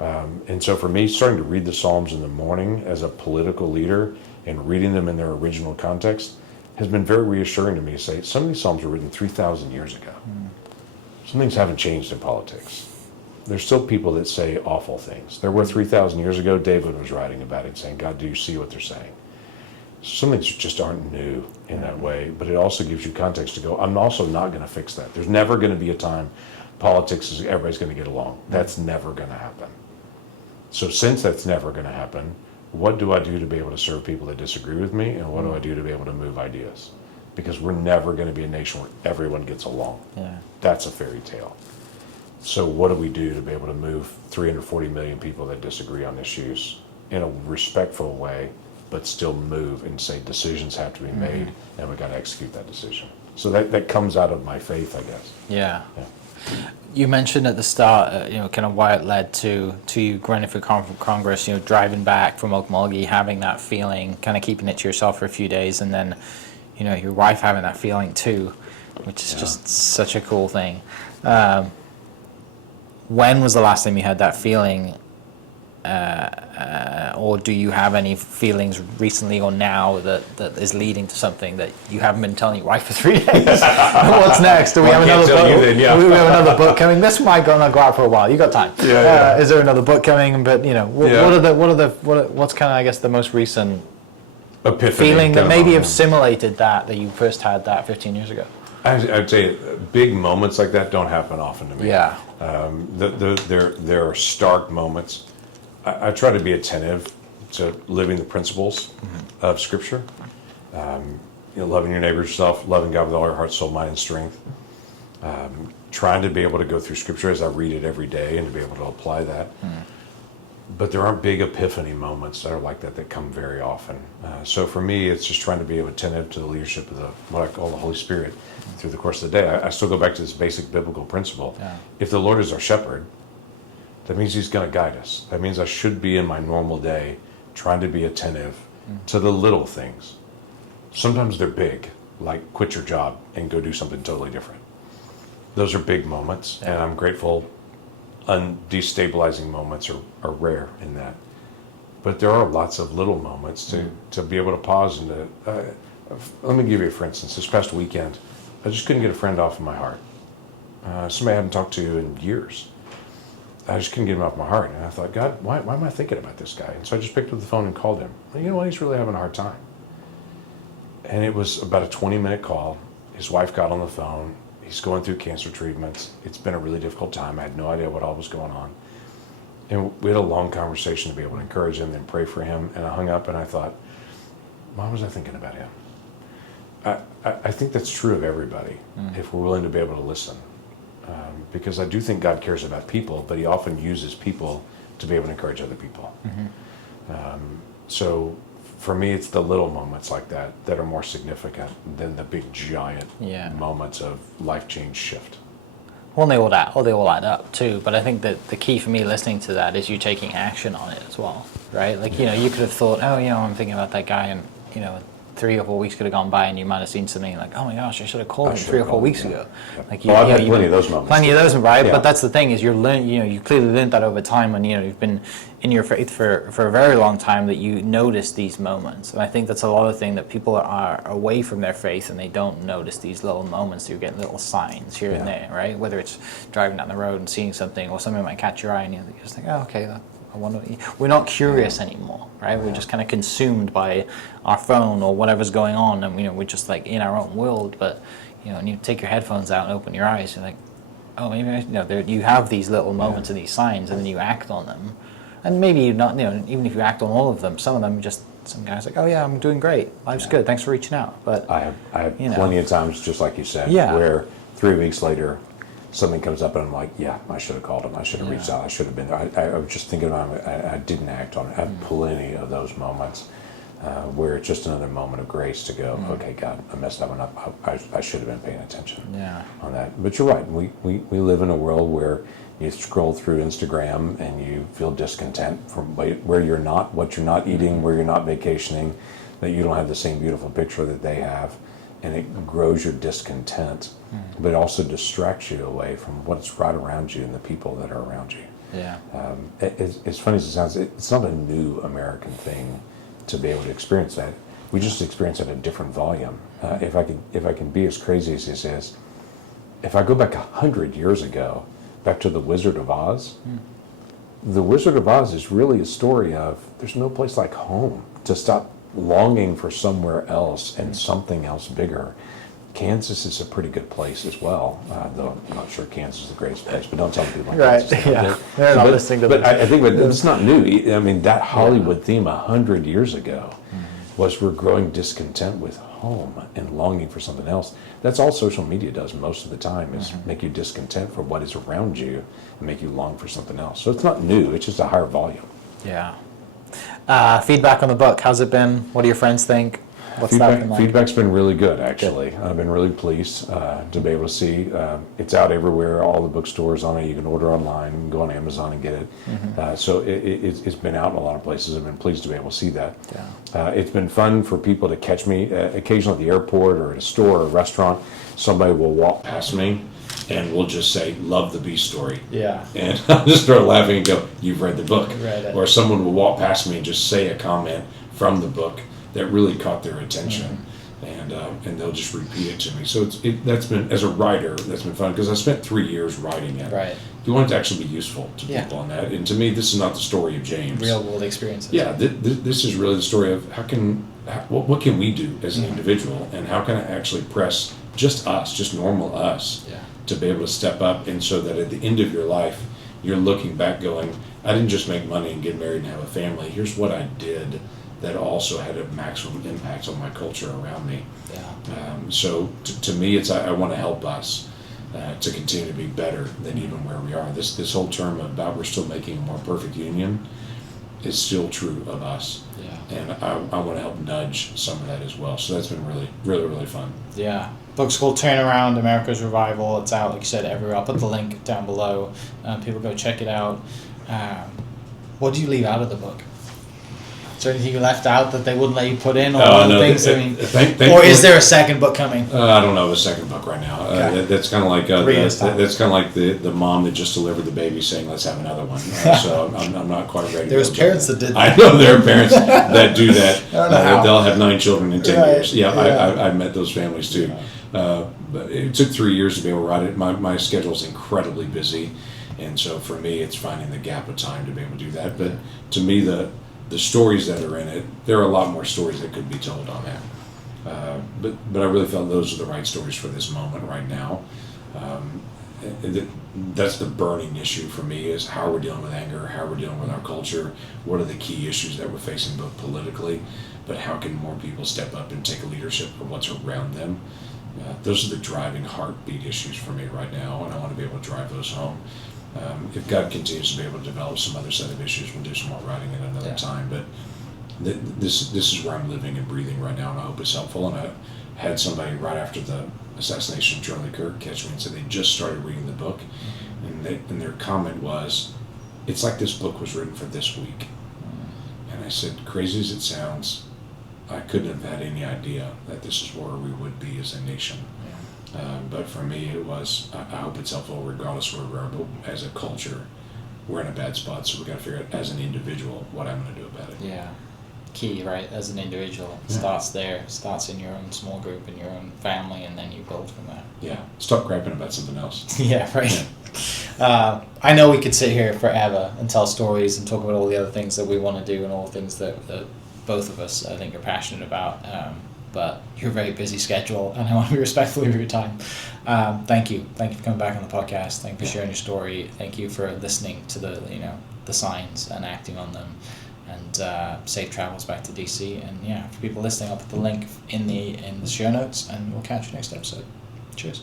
And so for me, starting to read the Psalms in the morning as a political leader and reading them in their original context has been very reassuring to me to say, some of these Psalms were written 3,000 years ago. Some things haven't changed in politics. There's still people that say awful things. There were 3,000 years ago, David was writing about it, saying, God, do you see what they're saying? Some things just aren't new in that way, but it also gives you context to go, I'm also not going to fix that. There's never going to be a time politics is everybody's going to get along. That's never going to happen. So since that's never going to happen, what do I do to be able to serve people that disagree with me, and what do I do to be able to move ideas? Because we're never going to be a nation where everyone gets along. Yeah. That's a fairy tale. So what do we do to be able to move 340 million people that disagree on issues in a respectful way, but still move and say decisions have to be made, and we got to execute that decision. So that comes out of my faith, I guess. Yeah. You mentioned at the start, kind of why it led to you running for Congress, driving back from Okmulgee, having that feeling, kind of keeping it to yourself for a few days, and then, your wife having that feeling too, which is just such a cool thing. When was the last time you had that feeling? Or do you have any feelings recently or now that is leading to something that you haven't been telling your wife for 3 days? What's next? Do we have another book? We have another book coming. This might not go out for a while. You got time. Is there another book coming? But what's kind of, I guess, the most recent Epiphany feeling that maybe have simulated that you first had that 15 years ago? I'd say big moments like that don't happen often to me. Yeah. There are stark moments. I try to be attentive to living the principles of Scripture. Loving your neighbor as yourself, loving God with all your heart, soul, mind, and strength. Trying to be able to go through Scripture as I read it every day and to be able to apply that. But there aren't big epiphany moments that are like that come very often. So for me, it's just trying to be attentive to the leadership of what I call the Holy Spirit through the course of the day. I still go back to this basic biblical principle. Yeah. If the Lord is our shepherd, that means he's going to guide us. That means I should be in my normal day trying to be attentive to the little things. Sometimes they're big, like quit your job and go do something totally different. Those are big moments, and I'm grateful. Destabilizing moments are rare in that. But there are lots of little moments to be able to pause and to... let me give you, for instance, this past weekend, I just couldn't get a friend off of my heart. Somebody I hadn't talked to in years. I just couldn't get him off my heart. And I thought, God, why am I thinking about this guy? And so I just picked up the phone and called him. Well, you know what? He's really having a hard time. And it was about a 20-minute call. His wife got on the phone. He's going through cancer treatments. It's been a really difficult time. I had no idea what all was going on. And we had a long conversation to be able to encourage him and pray for him. And I hung up and I thought, why was I thinking about him? I think that's true of everybody if we're willing to be able to listen. Because I do think God cares about people, but he often uses people to be able to encourage other people. So for me, it's the little moments like that are more significant than the big giant moments of life change shift. Well, they all add up too. But I think that the key for me listening to that is you taking action on it as well, right? Like, you could have thought, I'm thinking about that guy, and 3 or 4 weeks could have gone by and you might have seen something like, oh my gosh, I should have called him 3 or 4 weeks ago. Like I've had plenty of those moments. Plenty of those, right? Yeah. But that's the thing is you clearly learned that over time, and you've been in your faith for a very long time, that you notice these moments. And I think that's a lot of thing that people are away from their faith and they don't notice these little moments. You get little signs here and there, right? Whether it's driving down the road and seeing something, or something might catch your eye and you just think, oh, okay, I wonder. We're not curious anymore, right? We're just kind of consumed by our phone or whatever's going on, and we're just like in our own world. But and you take your headphones out and open your eyes, you're like, oh, maybe you have these little moments and these signs, and then you act on them. And maybe you're not, even if you act on all of them, some of them some guys like, oh yeah, I'm doing great, life's good, thanks for reaching out. But I have plenty of times, just like you said, where 3 weeks later something comes up and I'm like, yeah, I should have called him. I should have reached out. I should have been there. I was just thinking about it. I didn't act on it. I have plenty of those moments. where it's just another moment of grace to go, okay, God, I messed that one up. I should have been paying attention on that. But you're right. We live in a world where you scroll through Instagram and you feel discontent from where you're not, what you're not eating, where you're not vacationing, that you don't have the same beautiful picture that they have. And it grows your discontent, but it also distracts you away from what's right around you and the people that are around you. Yeah. As funny as it sounds, it's not a new American thing to be able to experience that. We just experience it at a different volume. If I can be as crazy as this is, if I go back 100 years ago, back to the Wizard of Oz, the Wizard of Oz is really a story of there's no place like home. To stop longing for somewhere else and something else bigger. Kansas is a pretty good place as well, though I'm not sure Kansas is the greatest place, but don't tell people like Right, Kansas. yeah. They're not listening to But this. I think it's not new. I mean, that Hollywood theme 100 years ago was we're growing discontent with home and longing for something else. That's all social media does most of the time, is make you discontent for what is around you and make you long for something else. So it's not new, it's just a higher volume. Yeah. Feedback on the book, how's it been? What do your friends think? What's that been like? Feedback's been really good, actually. I've been really pleased to be able to see. It's out everywhere, all the bookstores on it. You can order online, you can go on Amazon and get it. So it's been out in a lot of places. I've been pleased to be able to see that. Yeah. It's been fun for people to catch me occasionally at the airport or at a store or a restaurant. Somebody will walk past me And we'll just say, love the Beast story. Yeah. And I'll just start laughing and go, you've read the book. Read it. Or someone will walk past me and just say a comment from the book that really caught their attention. And they'll just repeat it to me. So that's been, as a writer, that's been fun, because I spent 3 years writing it. Right. You want it to actually be useful to people on that. And to me, this is not the story of James. Real world experiences. Yeah, this is really the story of what can we do as an individual, and how can I actually press just us, just normal us, to be able to step up, and so that at the end of your life, you're looking back going, I didn't just make money and get married and have a family. Here's what I did that also had a maximum impact on my culture around me. Yeah. So to me, it's I want to help us to continue to be better than even where we are. This whole term about we're still making a more perfect union is still true of us. Yeah. And I want to help nudge some of that as well. So that's been really, really, really fun. Yeah. Book's called Turnaround, America's Revival. It's out, like you said, everywhere. I'll put the link down below. People go check it out. What do you leave out of the book? Is there anything you left out that they wouldn't let you put in? Or things? Or is there a second book coming? I don't know of a second book right now. Okay. That's kind of like that's kind of like the mom that just delivered the baby saying, "Let's have another one." So I'm not quite ready. There's parents that did I that. know there are parents that do that. I don't know how. They'll have 9 children in 10 Right. years. Yeah, Yeah. I met those families too. But it took 3 years to be able to write it. My schedule is incredibly busy, and so for me, it's finding the gap of time to be able to do that. But to me, the stories that are in it, there are a lot more stories that could be told on that. But I really felt those are the right stories for this moment right now. That's the burning issue for me, is how we're dealing with anger, how we're dealing with our culture, what are the key issues that we're facing both politically, but how can more people step up and take leadership of what's around them. Those are the driving heartbeat issues for me right now, and I want to be able to drive those home. If God continues to be able to develop some other set of issues, we'll do some more writing at another time. But this is where I'm living and breathing right now, and I hope it's helpful. And I had somebody right after the assassination of Charlie Kirk catch me and said they just started reading the book, and their comment was, "It's like this book was written for this week." And I said, crazy as it sounds, I couldn't have had any idea that this is where we would be as a nation. But for me, it was, I hope it's helpful regardless of where we are, but as a culture, we're in a bad spot, so we've got to figure out as an individual what I'm going to do about it. Yeah. Key, right? As an individual. It starts there. Starts in your own small group, in your own family, and then you build from there. Yeah. Stop crapping about something else. Yeah, right. I know we could sit here forever and tell stories and talk about all the other things that we want to do and all the things that both of us, I think, are passionate about. But you're a very busy schedule, and I want to be respectful of your time. Thank you. Thank you for coming back on the podcast. Thank you for sharing your story. Thank you for listening to the signs and acting on them. And safe travels back to DC. And for people listening, I'll put the link in the show notes, and we'll catch you next episode. Cheers.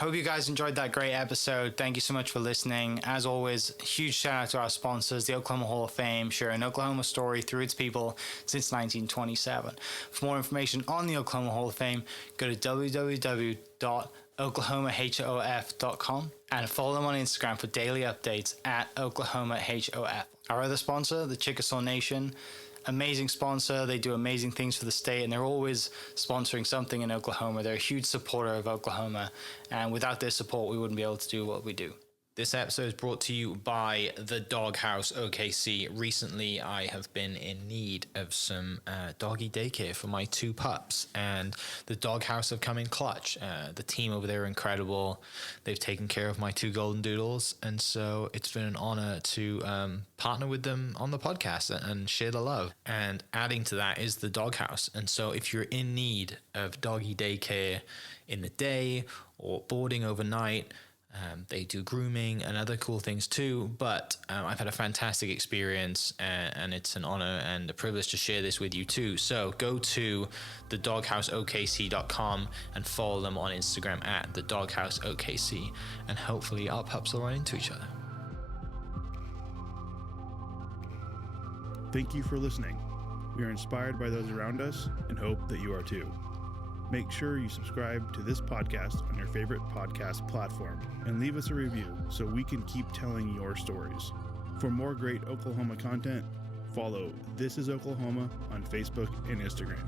Hope you guys enjoyed that great episode. Thank you so much for listening. As always, huge shout out to our sponsors, the Oklahoma Hall of Fame, sharing Oklahoma story through its people since 1927. For more information on the Oklahoma Hall of Fame, go to www.oklahomahof.com and follow them on Instagram for daily updates at OklahomaHOF. Our other sponsor, the Chickasaw Nation, amazing sponsor. They do amazing things for the state, and they're always sponsoring something in Oklahoma. They're a huge supporter of Oklahoma, and without their support, we wouldn't be able to do what we do. This episode is brought to you by the Doghouse OKC. Recently, I have been in need of some doggy daycare for my 2 pups, and the Doghouse have come in clutch. The team over there are incredible. They've taken care of my 2 golden doodles, and so it's been an honor to partner with them on the podcast and share the love. And adding to that is the Doghouse. And so if you're in need of doggy daycare in the day or boarding overnight, they do grooming and other cool things too, but I've had a fantastic experience, and it's an honor and a privilege to share this with you too. So go to thedogHouseOKC.com and follow them on Instagram at thedogHouseOKC, and hopefully our pups will run into each other. Thank you for listening. We are inspired by those around us and hope that you are too. Make sure you subscribe to this podcast on your favorite podcast platform and leave us a review so we can keep telling your stories. For more great Oklahoma content, follow This Is Oklahoma on Facebook and Instagram.